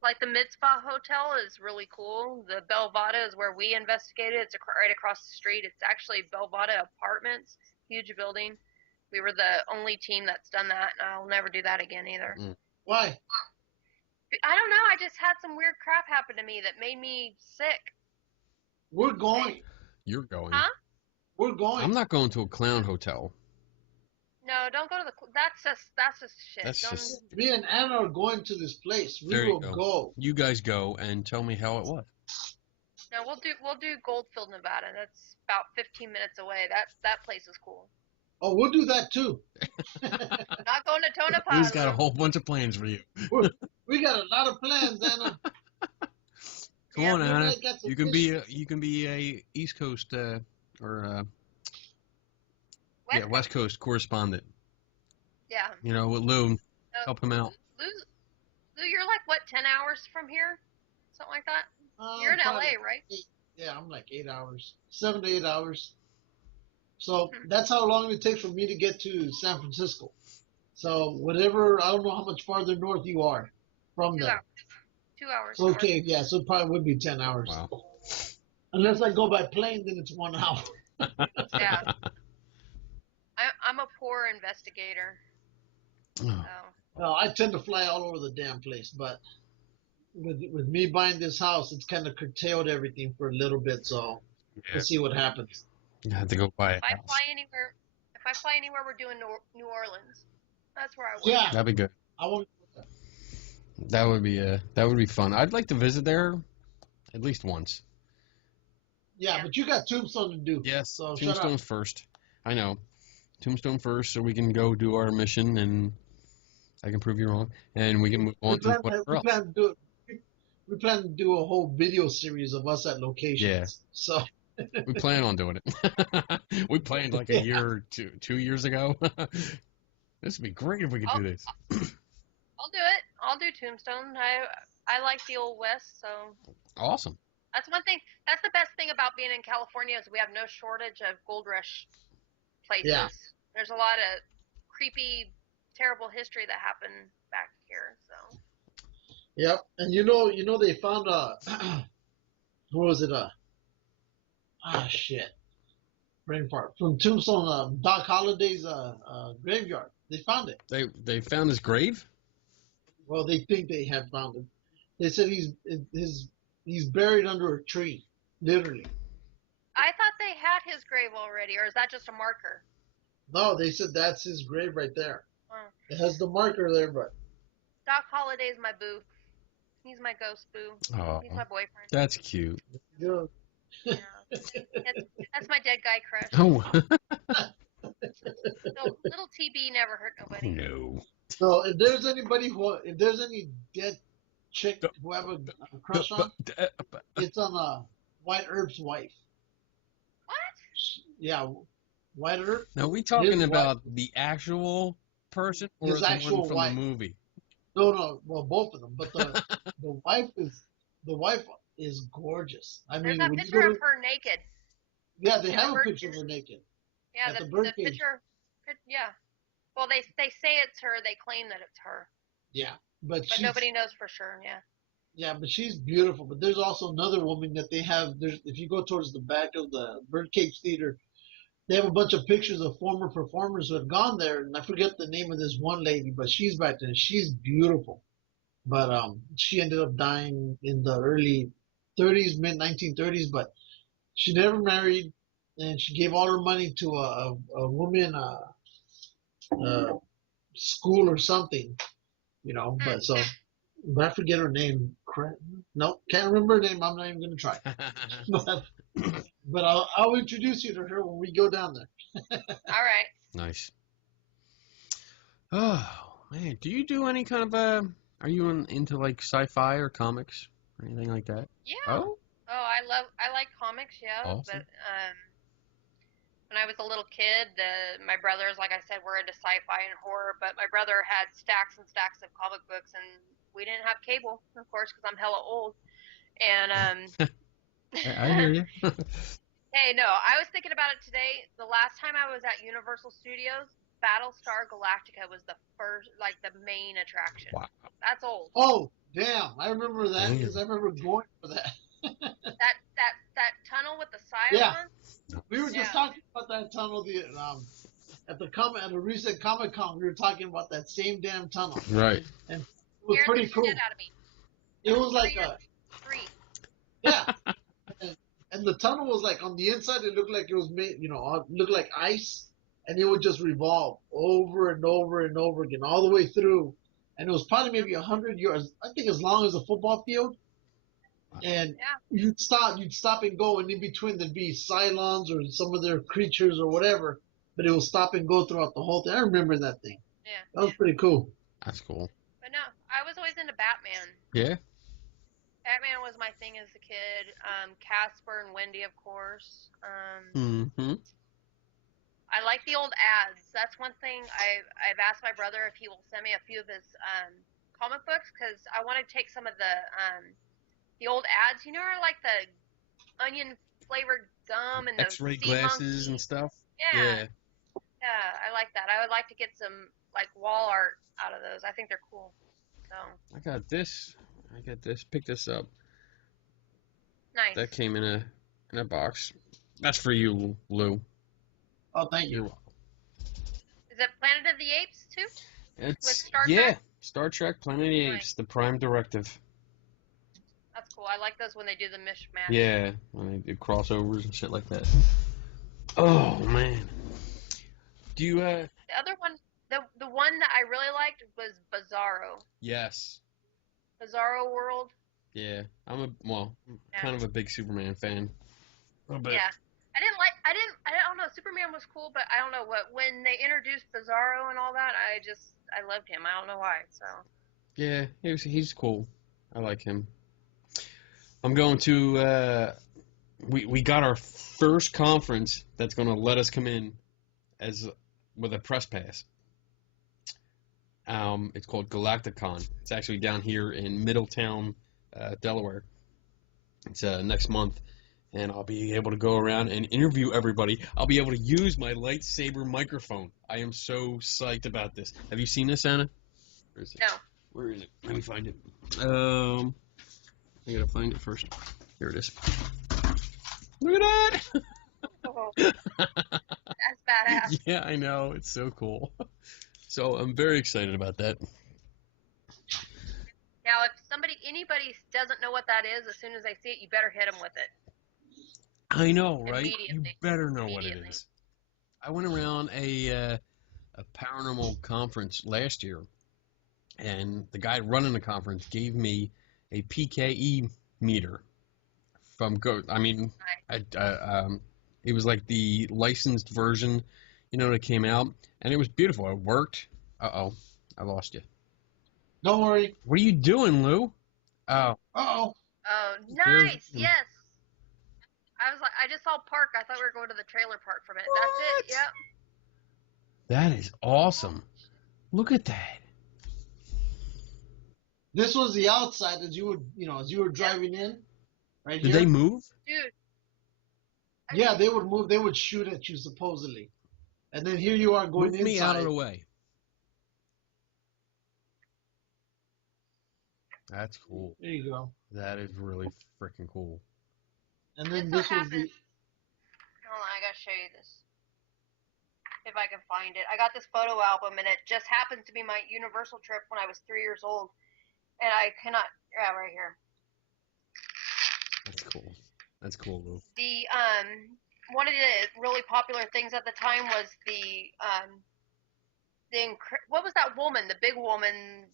Like the Mitzvah Hotel is really cool. The Belvada is where we investigated. It's right across the street. It's actually Belvada Apartments, huge building. We were the only team that's done that, and I'll never do that again either. Why? I don't know. I just had some weird crap happen to me that made me sick. We're going. You're going. Huh? We're going. I'm not going to a clown hotel. No, don't go to the. That's just shit. That's just. Me and Anna are going to this place. We will go. You guys go and tell me how it was. No, we'll do Goldfield, Nevada. That's about 15 minutes away. That place is cool. Oh, we'll do that too. Not going to Tonopah. He's got a whole bunch of plans for you. We got a lot of plans, Anna. Come Yeah. on, Anna. I got some You can be issues. a East Coast or West West Coast. Coast correspondent. Yeah. With Lou, So, help him out. Lou, you're like what, 10 hours from here, something like that. You're in Probably LA, right? 8, yeah, I'm like 8 hours, 7 to 8 hours. So Hmm. that's how long it takes for me to get to San Francisco. So whatever, I don't know how much farther north you are from 2 there. hours. 2 hours north. Okay, yeah, so it probably would be 10 hours. Wow. Unless I go by plane, then it's 1 hour. Yeah. I'm a poor investigator. So. Well, I tend to fly all over the damn place, but with me buying this house, it's kind of curtailed everything for a little bit. So Yeah. we'll see what happens. You have to go buy a If I house. fly anywhere, we're doing New Orleans. That's where I work. Yeah, That'd be good. I want. That would be fun. I'd like to visit there at least once. Yeah, Yeah. but you got Tombstone to do. Yes, So shut up. Tombstone first. I know. Tombstone first, so we can go do our mission, and I can prove you wrong, and we can move on to whatever else. We plan to do a whole video series of us at locations. Yeah. So We plan on doing it. We planned like a year or 2 years ago. This would be great if we could do this. I'll do it. I'll do Tombstone. I like the Old West, so Awesome. that's one thing. That's the best thing about being in California is we have no shortage of gold rush places. Yeah. There's a lot of creepy, terrible history that happened back here. So yep, and you know they found what was it shit, brain fart from Tombstone, Doc Holliday's graveyard. They found it. They found his grave? Well, they think they have found him. They said he's buried under a tree, literally. I thought they had his grave already, or is that just a marker? No, they said that's his grave right there. Oh. It has the marker there, but Doc Holliday's my boo. He's my ghost boo. Oh, He's my boyfriend. that's cute. yeah. Yeah. That's my dead guy crush. Oh. So, little TB never hurt nobody. No. So if there's any dead chick who have a crush on, it's on White Earp's wife. What? Yeah, White Earp. Now, are we talking His about the actual person or His the actual one from wife. the movie? No, well, both of them. But the wife is gorgeous. I There's mean, that when you picture go of to, her naked. yeah, they in have the a bird picture of cage. her naked. Yeah, At the the bird cage. picture. Yeah. Well, they say it's her. They claim that it's her, Yeah, but but nobody knows for sure. Yeah. yeah, but she's beautiful. But there's also another woman that they have. If you go towards the back of the Birdcage Theater, they have a bunch of pictures of former performers who had gone there, and I forget the name of this one lady, but she's back there. She's beautiful, but she ended up dying in the early 30s, mid 1930s. But she never married, and she gave all her money to a woman school or something, But so, but I forget her name. No, can't remember her name. I'm not even gonna try. But I'll introduce you to her when we go down there. All right. Nice. Oh, man. Do you do any kind of are you into like sci-fi or comics or anything like that? Yeah. Oh? Oh, I like comics. Yeah. Awesome. But when I was a little kid, my brothers, like I said, were into sci-fi and horror. But my brother had stacks and stacks of comic books, and we didn't have cable, of course, because I'm hella old. And I hear you. Hey, no, I was thinking about it today. The last time I was at Universal Studios, Battlestar Galactica was the first, like the main attraction. Wow. That's old. Oh, damn! I remember that Damn. because I remember going for that. That tunnel with the Yeah. Cylons. We were just talking about that tunnel at a recent Comic-Con. We were talking about that same damn tunnel. Right. And it was Scared pretty the cool. shit out of me. It was like Three. yeah. And the tunnel was like on the inside. It looked like it was made, looked like ice, and it would just revolve over and over and over again, all the way through. And it was probably maybe 100 yards. I think as long as a football field. And you'd stop and go, and in between there'd be Cylons or some of their creatures or whatever. But it will stop and go throughout the whole thing. I remember that thing. Yeah. That was pretty cool. That's cool. But no, I was always into Batman. Yeah. Batman was my thing as a kid. Casper and Wendy, of course. Mm-hmm. I like the old ads. That's one thing I've asked my brother if he will send me a few of his comic books, because I want to take some of the old ads. You know, like the onion flavored gum and the X-ray sea glasses and monkey. stuff. Yeah, Yeah. yeah, I like that. I would like to get some like wall art out of those. I think they're cool. So I got this. Pick this up. nice. That came in a box. That's for you, Lou. Oh, thank You're you. welcome. Is it Planet of the Apes too? With It's Star Trek? Star Trek, Planet of the Nice. Apes, the Prime Directive. That's cool. I like those when they do the mishmash. Yeah, when they do crossovers and shit like that. Oh man. Do you The other one, the one that I really liked was Bizarro. Yes. Bizarro World. Yeah. I'm Yeah. kind of a big Superman fan. A little bit. Yeah. I don't know, Superman was cool, but I don't know when they introduced Bizarro and all that, I loved him. I don't know why, so. Yeah, he's cool. I like him. I'm going to we got our first conference that's going to let us come in with a press pass. It's called Galacticon. It's actually down here in Middletown, Delaware. It's next month, and I'll be able to go around and interview everybody. I'll be able to use my lightsaber microphone. I am so psyched about this. Have you seen this, Anna? Where is it? No. Where is it? Let me find it. I gotta find it first. Here it is. Look at that! Oh, that's badass. Yeah, I know. It's so cool. So I'm very excited about that. Now, if anybody doesn't know what that is, as soon as they see it, you better hit them with it. I know, right? You Immediately. better know what it is. I went around a paranormal conference last year, and the guy running the conference gave me a PKE meter from it was like the licensed version, that came out, and it was beautiful. It worked. Uh-oh, I lost you. Don't worry. What are you doing, Lou? Oh. Uh-oh. Oh, nice. Yes. I just saw park. I thought we were going to the trailer park from it. What? That's it. Yep. That is awesome. Look at that. This was the outside as you were driving in. Right Did here. they move? Dude. Yeah, they would move. They would shoot at you supposedly, and then here you are going Move inside. me out of the way. That's cool. There you go. That is really freaking cool. And then This this what was the. happens. Hold on, I gotta show you this. If I can find it. I got this photo album, and it just happens to be my Universal trip when I was 3 years old. And I cannot. Yeah, right here. That's cool. That's cool, Lou. The one of the really popular things at the time was what was that woman? The big woman,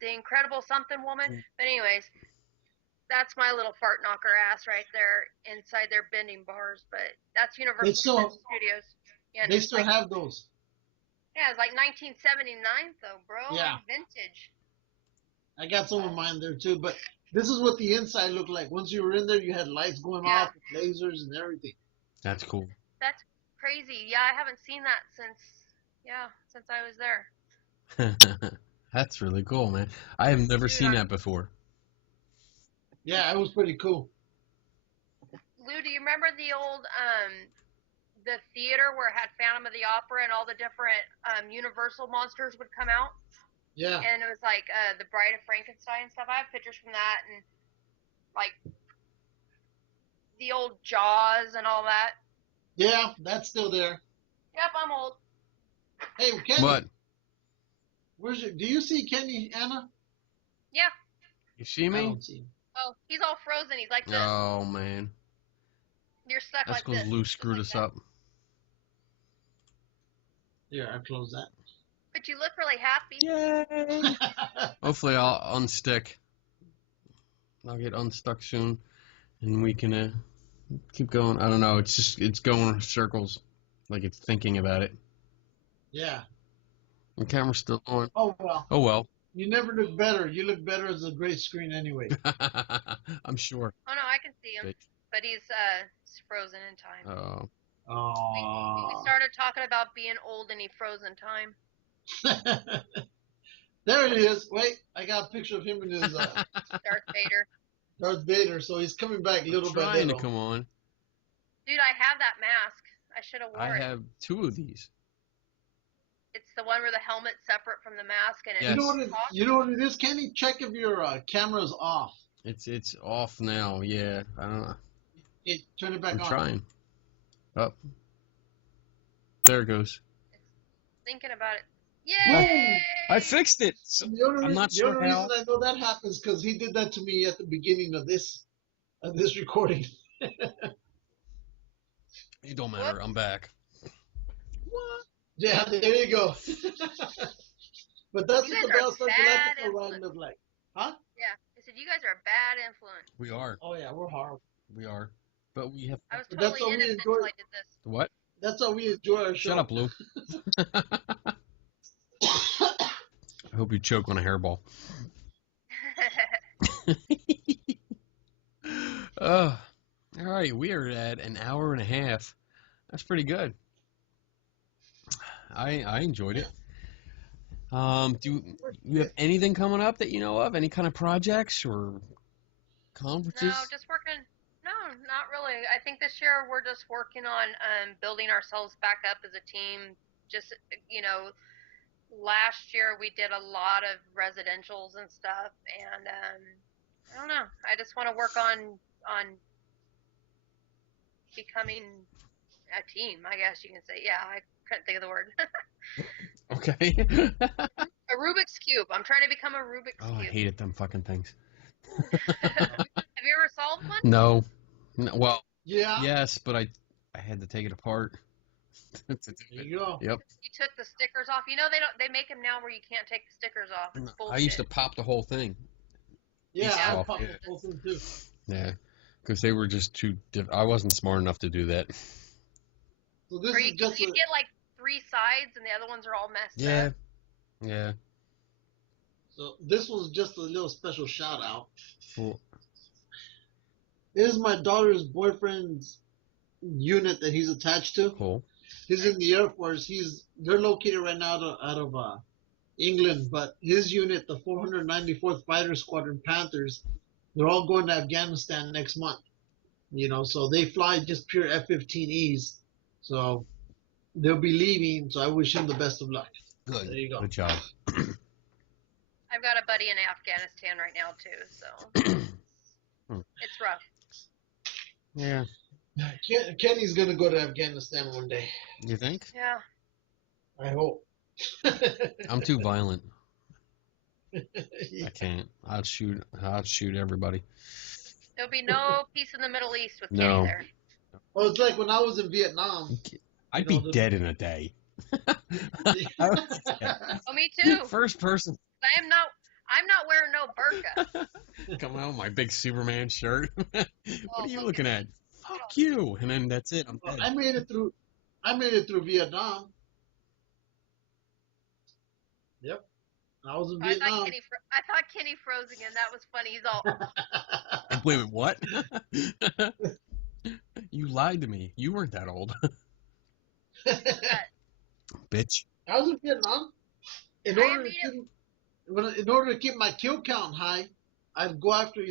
the Incredible Something woman. But anyways, that's my little fart knocker ass right there inside their bending bars. But that's Universal Studios. Yeah, they still have those. Yeah, it's like 1979 though, bro. Yeah. Like vintage. I got some of mine there too, but this is what the inside looked like. Once you were in there, you had lights going off, lasers and everything. That's cool. That's crazy. Yeah, I haven't seen that since I was there. That's really cool, man. I have never seen that before. Yeah, it was pretty cool. Lou, do you remember the old the theater where it had Phantom of the Opera and all the different Universal monsters would come out? Yeah. And it was like the Bride of Frankenstein and stuff. I have pictures from that and like the old Jaws and all that. Yeah, that's still there. Yep, I'm old. Hey, Kenny. What? Do you see Kenny, Anna? Yeah. You see I me? don't see him. Oh, he's all frozen. He's like this. Oh, man. You're stuck That's like this. because Lou screwed us up. Here, I'll close that. But you look really happy. Yay! Hopefully I'll unstick. I'll get unstuck soon, and we can keep going. I don't know. It's going in circles, like it's thinking about it. Yeah. The camera's still on. Oh, well. Oh, well. You never look better. You look better as a gray screen anyway. I'm sure. Oh no, I can see him, Bitch. but he's frozen in time. Oh. We Aww. started talking about being old and he froze in time. There it is. Wait, I got a picture of him in his Darth Vader. Darth Vader, so he's coming back little by Trying to little. come on. Dude, I have that mask. I should have I worn it. have 2 of these. It's the one where the helmet's separate from the mask and Yes. You know what it is, Kenny? Check if your camera's off. It's off now. Yeah. I don't know. Turn it back I'm on. trying. Up. There it goes. thinking about it. Yay! I fixed it. And the only, I'm not the sure only how. reason I know that happens because he did that to me at the beginning of this recording. It don't matter. I'm back. What? Yeah, there you go. But that's You what guys the are Battlestar bad Galactica ride looked like. Huh? Yeah, I said you guys are a bad influence. We are. Oh yeah, we're horrible. We are. But we have. I was But that's totally what we innocent enjoy. until I did this. What? That's how we enjoy our show. Shut up, Lou. I hope you choke on a hairball. All right, we are at an hour and a half. That's pretty good. I enjoyed it. Do you have anything coming up that you know of? Any kind of projects or conferences? No, just working. No, not really. I think this year we're just working on building ourselves back up as a team. Just, last year we did a lot of residentials and stuff, and I don't know. I just want to work on becoming a team, I guess you can say. Yeah, I couldn't think of the word. Okay. A Rubik's Cube. I'm trying to become a Rubik's Oh, I Cube. hated them fucking things. Have you ever solved one? No. Well, Yeah. yes, but I had to take it apart. There you go. Yep. You took the stickers off. They make them now where you can't take the stickers off. It's bullshit. I used to pop the whole thing. Yeah, It's I off, popped yeah. the whole thing too. Yeah, because they were just too. I wasn't smart enough to do that. So this Or is just you get like 3 sides and the other ones are all messed Yeah. up. Yeah. so this was just a little special shout out. Well, This is my daughter's boyfriend's unit that he's attached to. cool. He's in the Air Force. They're located right now out of England, but his unit, the 494th Fighter Squadron Panthers, they're all going to Afghanistan next month. So they fly just pure F-15Es. So they'll be leaving. So I wish him the best of luck. Good. There you go. Good job. I've got a buddy in Afghanistan right now too, so it's rough. Yeah. Kenny's gonna go to Afghanistan one day. You think? Yeah. I hope. I'm too violent. I can't. I'll shoot everybody. There'll be no peace in the Middle East with No. Kenny there. Well, it's like when I was in Vietnam. I'd be dead in a day. Oh, me too. First person. I'm not wearing no burqa. Come out with my big Superman shirt. What are you fuck looking at? Fuck you. And then that's it. I'm dead. I made it through Vietnam. Yep. I was in Vietnam. I thought Kenny froze again. That was funny. He's all, Wait a minute, what? You lied to me. You weren't that old. Bitch. I was in Vietnam. In order to keep my kill count high, I'd go after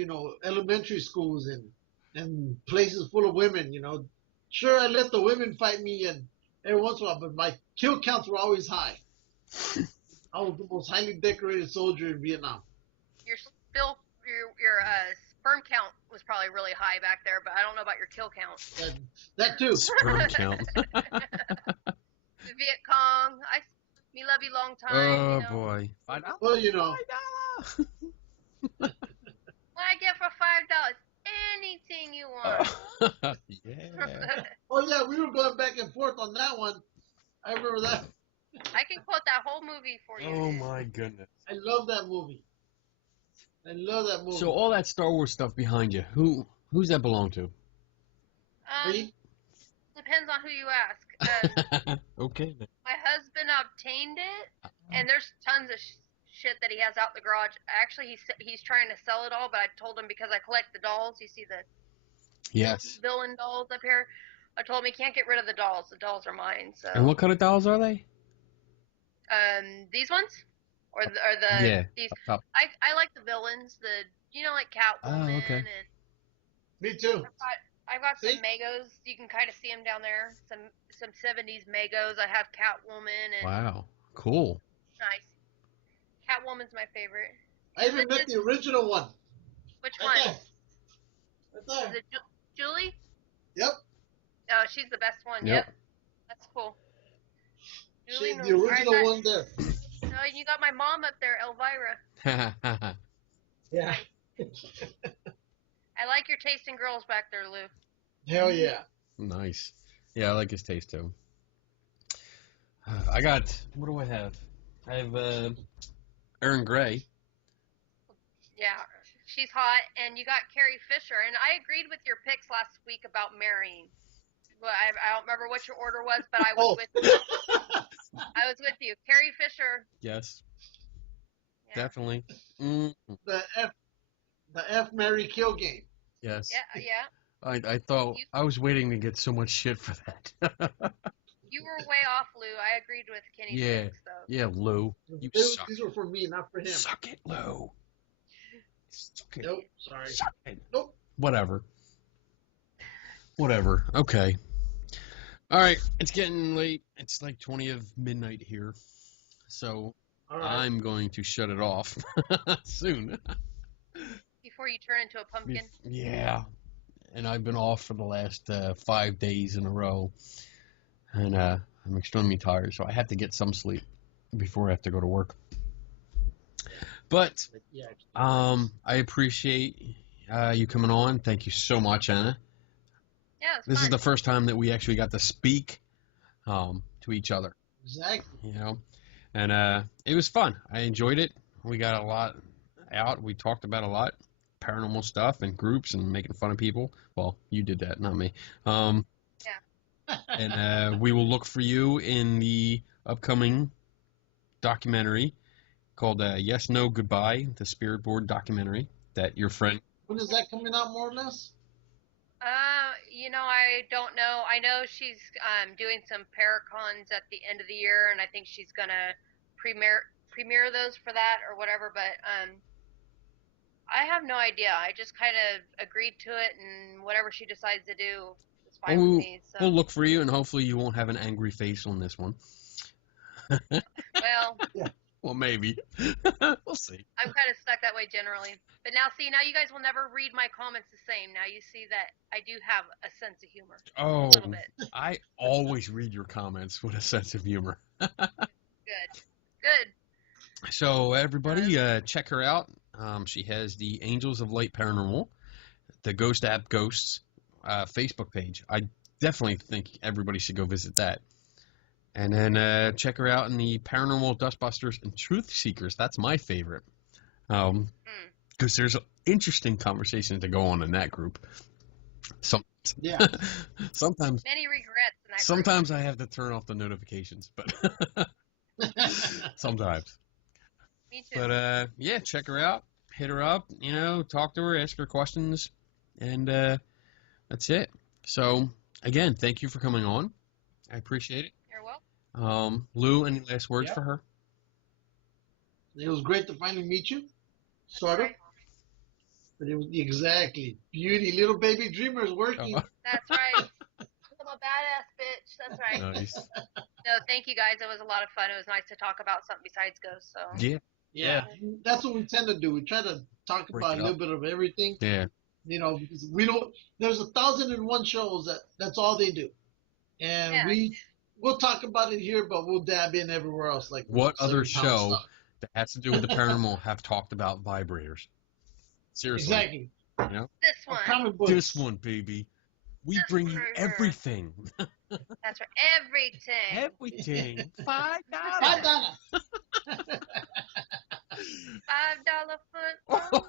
elementary schools and places full of women. Sure, I let the women fight me and every once in a while, but my kill counts were always high. I was the most highly decorated soldier in Vietnam. your sperm count was probably really high back there, but I don't know about your kill count. That too. Sperm count. The Viet Cong, me love you long time. Oh, boy. $5? Well, $5. What I get for $5? Anything you want. Yeah. Oh yeah, we were going back and forth on that one. I remember that. I can quote that whole movie for you. Oh, my goodness. I love that movie. So all that Star Wars stuff behind you, who's that belong to? Me? Depends on who you ask. Okay. Then. My husband obtained it, and there's tons of shit that he has out in the garage. Actually, he's trying to sell it all, but I told him because I collect the dolls. You see the Yes. villain dolls up here. I told him he can't get rid of the dolls. The dolls are mine. So. And what kind of dolls are they? These ones, or Yeah. these. Up top. I like the villains. Like Catwoman. Oh, okay. And Me too. I've got See? some Megos. You can kind of see them down there. Some 70s Megos. I have Catwoman and Wow. Cool. nice. Catwoman's my favorite. I even met the original one. Which Right one? there. Right Is there. it Julie? Yep. Oh, she's the best one. Yep. That's cool. She's Julie, the original one there. No, you got my mom up there, Elvira. Yeah. I like your taste in girls back there, Lou. Hell yeah. Nice. Yeah, I like his taste too. I got, what do I have? I have Erin Gray. Yeah, she's hot. And you got Carrie Fisher. And I agreed with your picks last week about marrying. Well, I don't remember what your order was, but I was with you. I was with you. Carrie Fisher. Yes, Yeah. definitely. The F Mary Kill game. Yes. Yeah. I thought I was waiting to get so much shit for that. You were way off, Lou. I agreed with Kenny's Yeah. picks, though. Yeah, Lou. You These suck. were for me, not for him. Suck it, Lou. Suck it. Nope. Sorry. Suck it. Nope. Whatever. Okay. All right. It's getting late. It's like 20 of midnight here. So All right. I'm going to shut it off soon. Before you turn into a pumpkin. Yeah. And I've been off for the last 5 days in a row. And I'm extremely tired, so I have to get some sleep before I have to go to work. But I appreciate you coming on. Thank you so much, Anna. Yeah, it's This fun. is the first time that we actually got to speak to each other. Exactly. You know, and it was fun. I enjoyed it. We got a lot out. We talked about a lot, paranormal stuff and groups and making fun of people. Well, you did that, not me. And we will look for you in the upcoming documentary called Yes, No, Goodbye, the Spirit Board documentary that your friend... When is that coming out, more or less? I don't know. I know she's doing some Paracons at the end of the year, and I think she's gonna premiere those for that or whatever. But I have no idea. I just kind of agreed to it, and whatever she decides to do is fine with me. So. We'll look for you, and hopefully you won't have an angry face on this one. Well. Yeah. Well, maybe. We'll see. I'm kind of stuck that way generally. But now you guys will never read my comments the same. Now you see that I do have a sense of humor. Oh, a little bit. I always read your comments with a sense of humor. Good. So, everybody, check her out. She has the Angels of Light Paranormal, the Ghost App Ghosts Facebook page. I definitely think everybody should go visit that. And then check her out in the Paranormal Dustbusters and Truth Seekers. That's my favorite. Because there's interesting conversations to go on in that group. Sometimes Many regrets in that sometimes I have to turn off the notifications, but sometimes. Me too. But yeah, check her out. Hit her up, talk to her, ask her questions, and that's it. So, again, thank you for coming on. I appreciate it. You're welcome. Lou, any last words for her? It was great to finally meet you. Sort of. Right. But it was exactly. Beauty, little baby dreamers working. That's right. I'm a badass bitch. That's right. Nice. No, thank you guys. It was a lot of fun. It was nice to talk about something besides ghosts. So. Yeah. That's what we tend to do. We try to talk Break about it a little bit of everything. Yeah. Because we don't. There's 1,001 shows that's all they do, and we'll talk about it here, but we'll dab in everywhere else. Like what other show stuff. that has to do with the paranormal have talked about vibrators? Seriously. Exactly. This one. Comic books. This one, baby. We bring you everything. That's right. Everything. Everything. $5. $5. $5 foot.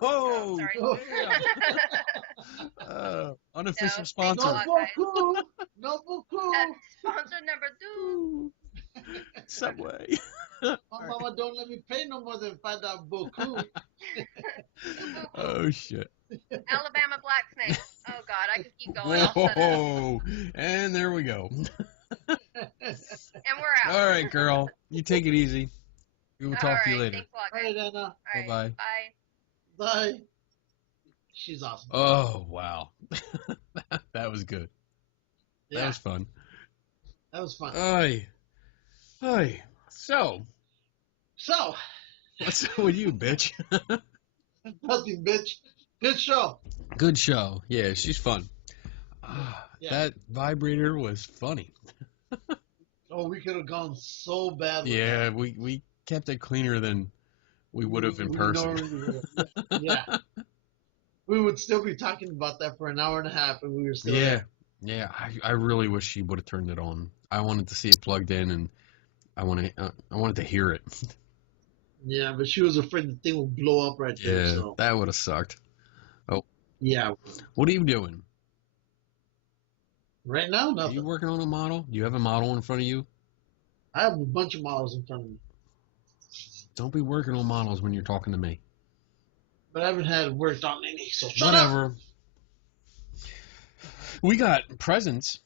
Oh, sorry. yeah. Unofficial No, sponsor. thank you. No, Sponsor number 2. Subway. My mama don't let me pay no more than $5 beaucoup. Oh shit. Alabama black snake. Oh God, I could keep going. I'll shut up. Whoa! And there we go. And we're out. All right, girl. You take it easy. We will talk to you later. Thanks a lot, All guys. right, Anna. All right. Bye-bye. Bye. Bye. She's awesome. Oh wow. That was good. Yeah, That was fun. that was fun. Aye. Aye. So, So, what's up with you, bitch? nothing, bitch. Good show. Good show. Yeah, she's fun. Ah, Yeah. That vibrator was funny. Oh, we could have gone so bad with Yeah, that. we kept it cleaner than we would have in We person. normally would. Yeah. We would still be talking about that for an hour and a half, and we were still Yeah, there. yeah. I really wish she would have turned it on. I wanted to see it plugged in, and I wanted to hear it. Yeah, but she was afraid the thing would blow up right there. Yeah, So that would have sucked. yeah, What are you doing? right now Are you nothing. working on a model? Do you have a model in front of you? I have a bunch of models in front of me, Don't be working on models when you're talking to me. but I haven't had worked on any. So shut up. Whatever. We got presents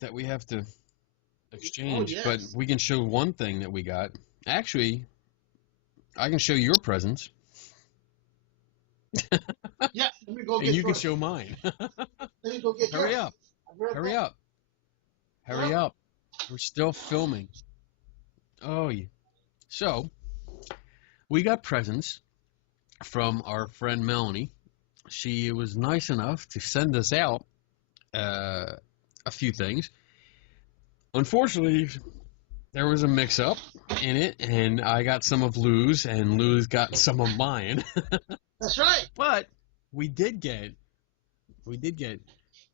that we have to exchange, yes. but we can show one thing that we got. Actually, I can show your presents, Yeah, let me go and get you can yours. show mine. Let me go get Hurry yours. up. I'll be right Hurry back. up. Hurry up. We're still filming. Oh, yeah. So, we got presents from our friend Melanie. She was nice enough to send us out a few things. Unfortunately, there was a mix-up in it, and I got some of Lou's, and Lou's got some of mine. That's right. But we did get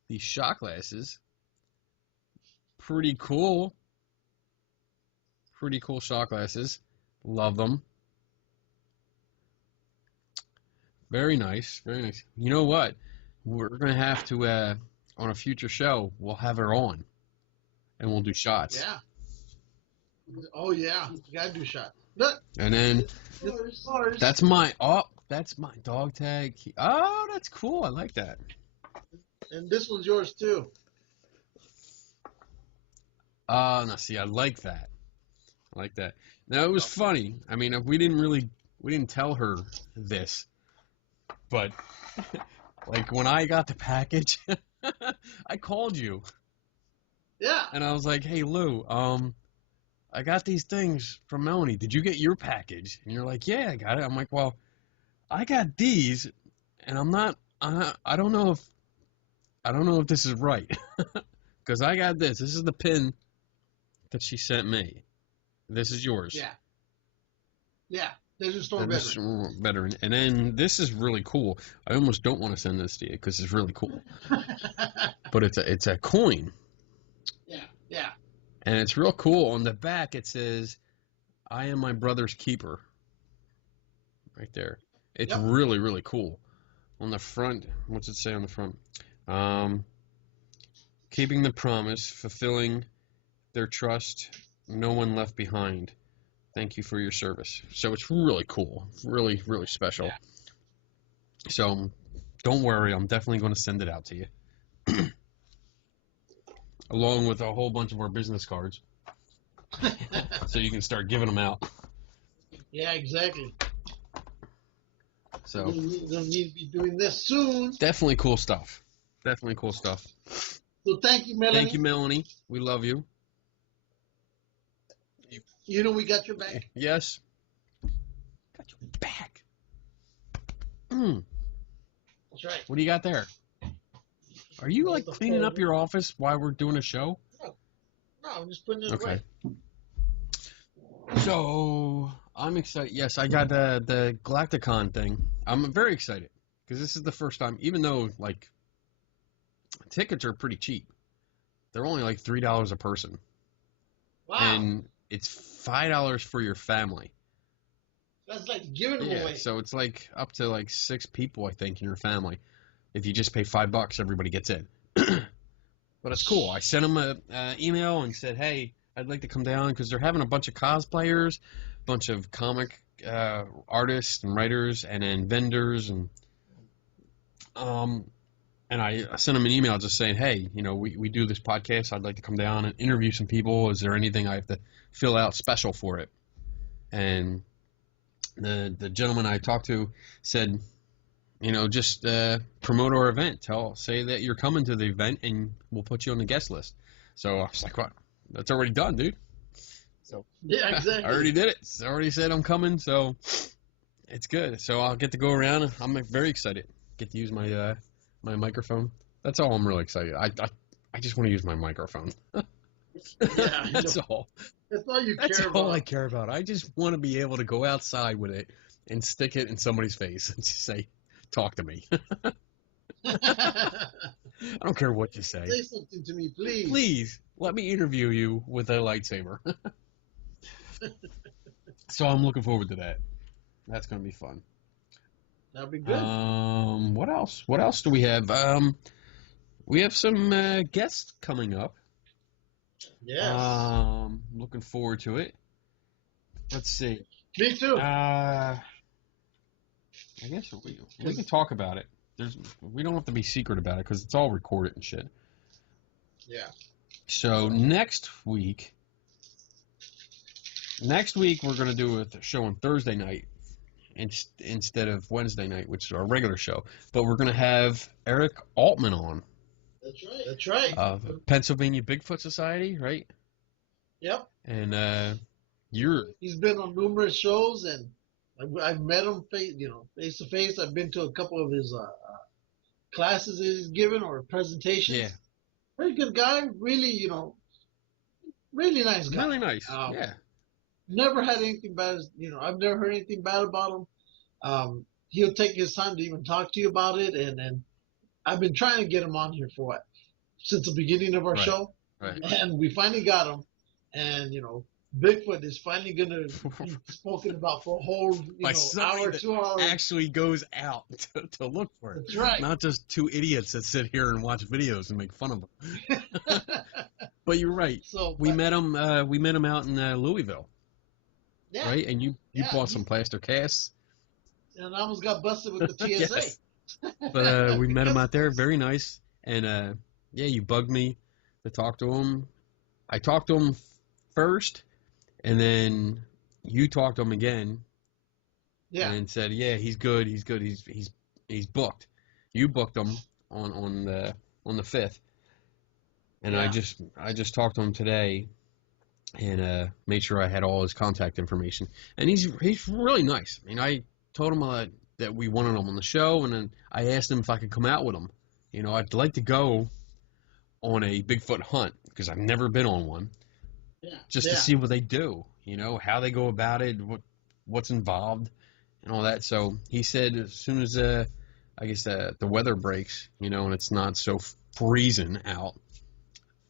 these shot glasses. Pretty cool shot glasses. Love them. Very nice, very nice. You know what? We're gonna have to on a future show. We'll have her on, and we'll do shots. Yeah. Oh yeah, you gotta do shots. Look, And then yours. that's my dog tag. Oh, that's cool. I like that. And this one's yours too. Now see, I like that. I like that. Now it was funny. I mean, we didn't tell her this, but like when I got the package, I called you Yeah. and I was like, "Hey Lou, I got these things from Melanie. Did you get your package?" And you're like, "Yeah, I got it." I'm like, "Well, I got these, and I don't know if this is right, because I got this. This is the pin that she sent me. This is yours." Yeah. Yeah. There's a store And this veteran. is veteran. And then this is really cool. I almost don't want to send this to you because it's really cool. But it's a coin, Yeah. Yeah. and it's real cool. On the back it says, "I am my brother's keeper." Right there. It's Yep. really, really cool. On the front, what's it say on the front? Keeping the promise, fulfilling their trust, no one left behind. Thank you for your service. So it's really cool. Really, really special. Yeah. So don't worry, I'm definitely going to send it out to you. Along with a whole bunch of our business cards. So you can start giving them out. Yeah, exactly. So We're gonna need to be doing this soon. definitely cool stuff. Definitely cool stuff. So thank you, Melanie. Thank you, Melanie. We love you. You know we got your back. Yes. Got your back. Mm. That's right. What do you got there? Are you like The cleaning up folder. your office while we're doing a show? No, I'm just putting it Okay. away. So I'm excited. Yes, I got the Galacticon thing. I'm very excited because this is the first time. Even though like tickets are pretty cheap, they're only like $3 a person, Wow. and it's $5 for your family. That's like giving them Yeah, away. so it's like up to like 6 people, I think, in your family. If you just pay $5, everybody gets in. But it's cool. I sent them an email and said, "Hey, I'd like to come down because they're having a bunch of cosplayers, bunch of comic artists and writers, and then vendors, and I sent them an email just saying, hey, we do this podcast. I'd like to come down and interview some people. Is there anything I have to fill out special for it? And the gentleman I talked to said, just promote our event. Say that you're coming to the event, and we'll put you on the guest list. So I was like, what? That's already done, dude. So Yeah, exactly. I already did it. I already said I'm coming, so it's good. So I'll get to go around. I'm very excited. Get to use my my microphone. That's all I'm really excited. I just want to use my microphone. Yeah, That's all. That's all you That's care all about. I care about. I just want to be able to go outside with it and stick it in somebody's face and just say, talk to me. I don't care what you say. Say something to me, please. Please, let me interview you with a lightsaber. So I'm looking forward to that. That's going to be fun. That'll be good. What else? What else do we have? We have some guests coming up. Yes. Looking forward to it. Let's see. Me too. I guess we can talk about it. We don't have to be secret about it because it's all recorded and shit. Yeah. So next week we're going to do a show on Thursday night instead of Wednesday night, which is our regular show. But we're going to have Eric Altman on. That's right. Pennsylvania Bigfoot Society, right? Yep. And he's been on numerous shows, and I've met him face to face. I've been to a couple of his classes that he's given or presentations. Yeah. Very good guy. Really, really nice guy. Really nice. Yeah. Never had anything bad. I've never heard anything bad about him. He'll take his time to even talk to you about it, and I've been trying to get him on here for since the beginning of our show, right. And we finally got him. And Bigfoot is finally going to be spoken about for a whole hour, 2 hours. Actually goes out to look for it. That's right. Not just two idiots that sit here and watch videos and make fun of them. But you're right. We met him out in Louisville. Yeah. Right? And you bought some plaster casts. And I almost got busted with the TSA. Yes. But we met him out there. Very nice. And you bugged me to talk to him. I talked to him first, and then you talked to him again. Yeah. And said, yeah, he's good. He's booked. You booked him on the 5th. And I just talked to him today and made sure I had all his contact information. And he's really nice. I mean, I told him that we wanted him on the show, and then I asked him if I could come out with him. I'd like to go on a Bigfoot hunt because I've never been on one. Yeah. Just to see what they do, how they go about it, what's involved, and all that. So he said as soon as the weather breaks, and it's not so freezing out,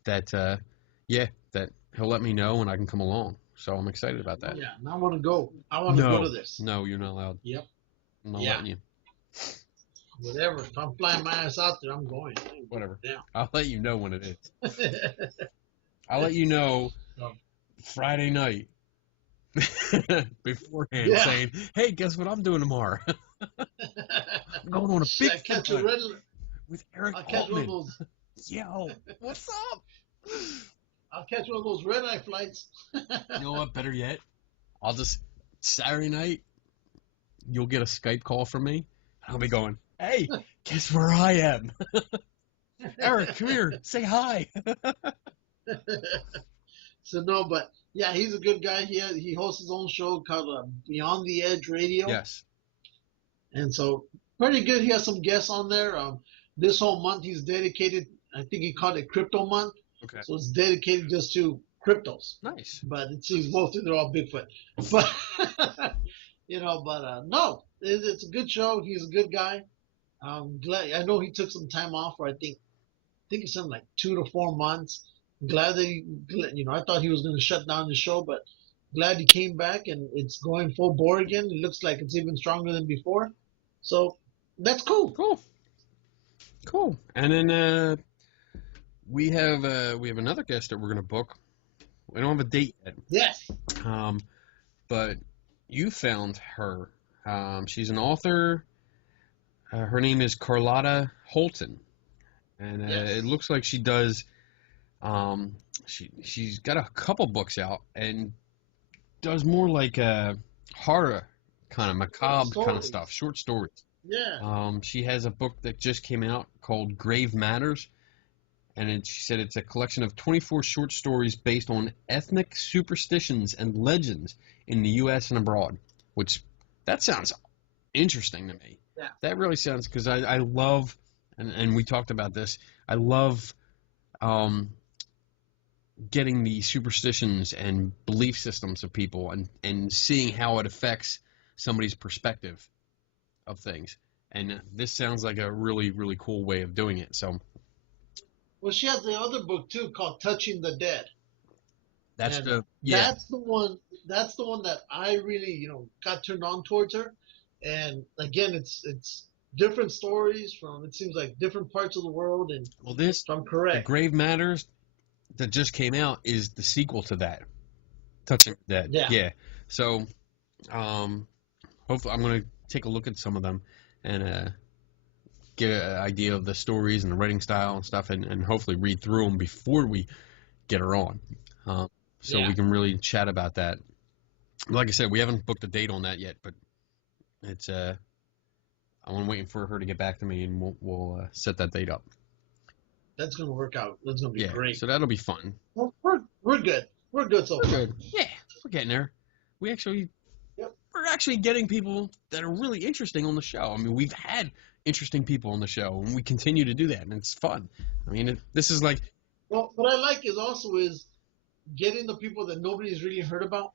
that that he'll let me know and I can come along. So I'm excited about that. Yeah, and I want to go. I want to go to this. No, you're not allowed. Yep. I'm not letting you. Whatever. If I'm flying my ass out there, I'm going. Whatever. Yeah. I'll let you know when it is. I'll let you know Friday night beforehand saying, hey, guess what I'm doing tomorrow? I'm going on a big hunt with Eric Altman. Yo, what's up? I'll catch one of those red eye flights. You know what? Better yet, Saturday night, you'll get a Skype call from me. I'll be going, hey, guess where I am? Eric, come here. Say hi. So, no, but, yeah, he's a good guy. He hosts his own show called Beyond the Edge Radio. Yes. And so, pretty good. He has some guests on there. This whole month he's dedicated, I think he called it Crypto Month. Okay. So it's dedicated just to cryptos. Nice. But it seems mostly they're all Bigfoot. But, no, it's a good show. He's a good guy. I'm glad. I know he took some time off for, I think it's something like 2 to 4 months. Glad that I thought he was going to shut down the show, but glad he came back and it's going full bore again. It looks like it's even stronger than before. So that's cool. Cool. And then we have another guest that we're going to book. We don't have a date yet. Yes. but you found her. She's an author. Her name is Carlotta Holton, and Yes. it looks like she does. She's got a couple books out and does more like horror kind of macabre kind of stuff, short stories. Yeah. She has a book that just came out called Grave Matters, and she said it's a collection of 24 short stories based on ethnic superstitions and legends in the U.S. and abroad, which that sounds interesting to me. Yeah. That really sounds, because I love, and we talked about this, I love getting the superstitions and belief systems of people and seeing how it affects somebody's perspective of things. And this sounds like a really, really cool way of doing it. So Well, she has the other book too called Touching the Dead. that's And that's the one. That's the one that I really, got turned on towards her. And again, it's different stories from, it seems like, different parts of the world. And well, this, if I'm the correct, Grave Matters that just came out is the sequel to that, Touching the Dead. Yeah. So, hopefully, I'm gonna take a look at some of them and get an idea of the stories and the writing style and stuff, and hopefully read through them before we get her on, so we can really chat about that. Like I said, we haven't booked a date on that yet, but it's I'm waiting for her to get back to me, and we'll set that date up. that's gonna work out. That's gonna be great. So that'll be fun. Well, we're good. We're good so far. Good. Yeah, we're getting there. We're actually getting people that are really interesting on the show. I mean, we've had interesting people on the show, and we continue to do that, and it's fun. I mean, this is like. Well, what I like is getting the people that nobody's really heard about,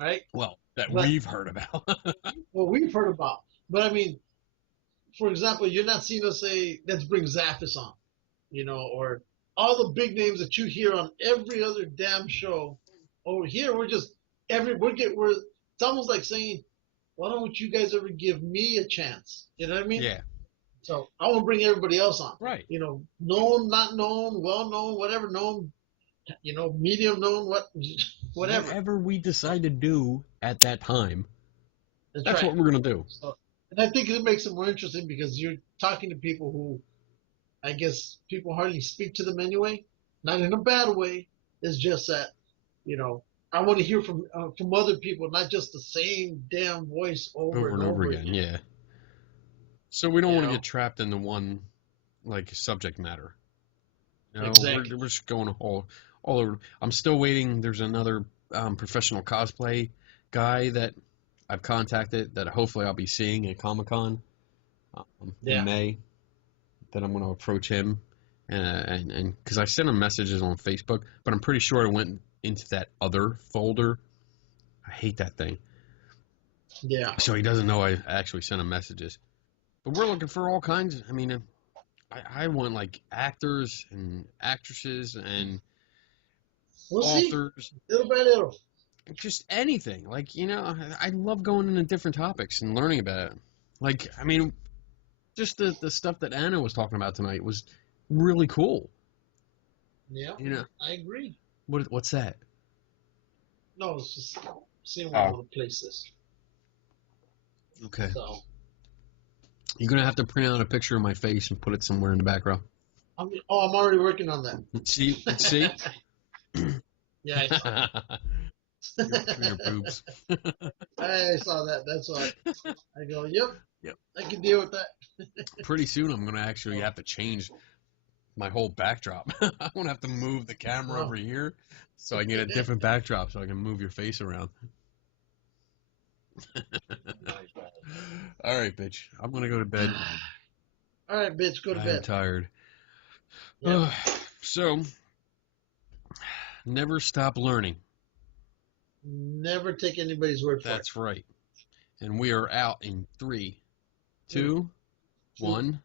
right? Well, we've heard about. Well, we've heard about. But I mean, for example, you're not seeing us say, let's bring Zaffis on, or all the big names that you hear on every other damn show. Over here, it's almost like saying, why don't you guys ever give me a chance? You know what I mean? Yeah. So I want to bring everybody else on. Right. Known, not known, well known, whatever known, medium known, whatever. Whatever we decide to do at that time, that's right. what we're going to do. So, and I think it makes it more interesting because you're talking to people who, I guess, people hardly speak to them anyway. Not in a bad way. It's just that, I want to hear from other people, not just the same damn voice over and over again. Yeah. So we don't want to get trapped into one, subject matter. Exactly. We're just going all over. I'm still waiting. There's another professional cosplay guy that I've contacted that hopefully I'll be seeing at Comic-Con in May. That I'm going to approach him and because I sent him messages on Facebook, but I'm pretty sure it went into that other folder. I hate that thing. Yeah. So he doesn't know I actually sent him messages. But we're looking for all kinds. I mean, I want actors and actresses and authors. See. Little by little. Just anything. I love going into different topics and learning about it. Just the stuff that Anna was talking about tonight was really cool. Yeah. I agree. What's that? No, it's just seeing one of the places. Okay. So. You're going to have to print out a picture of my face and put it somewhere in the background. I'm already working on that. See? Yeah, I saw that. your boobs. I saw that. That's why I go, yep. I can deal with that. Pretty soon I'm going to actually have to change my whole backdrop. I'm going to have to move the camera over here so I can get a different backdrop so I can move your face around. All right, bitch. I'm going to go to bed. All right, bitch. Go to bed. I'm tired. Yep. So, never stop learning. Never take anybody's word for it. That's right. And we are out in 3, 2, 1.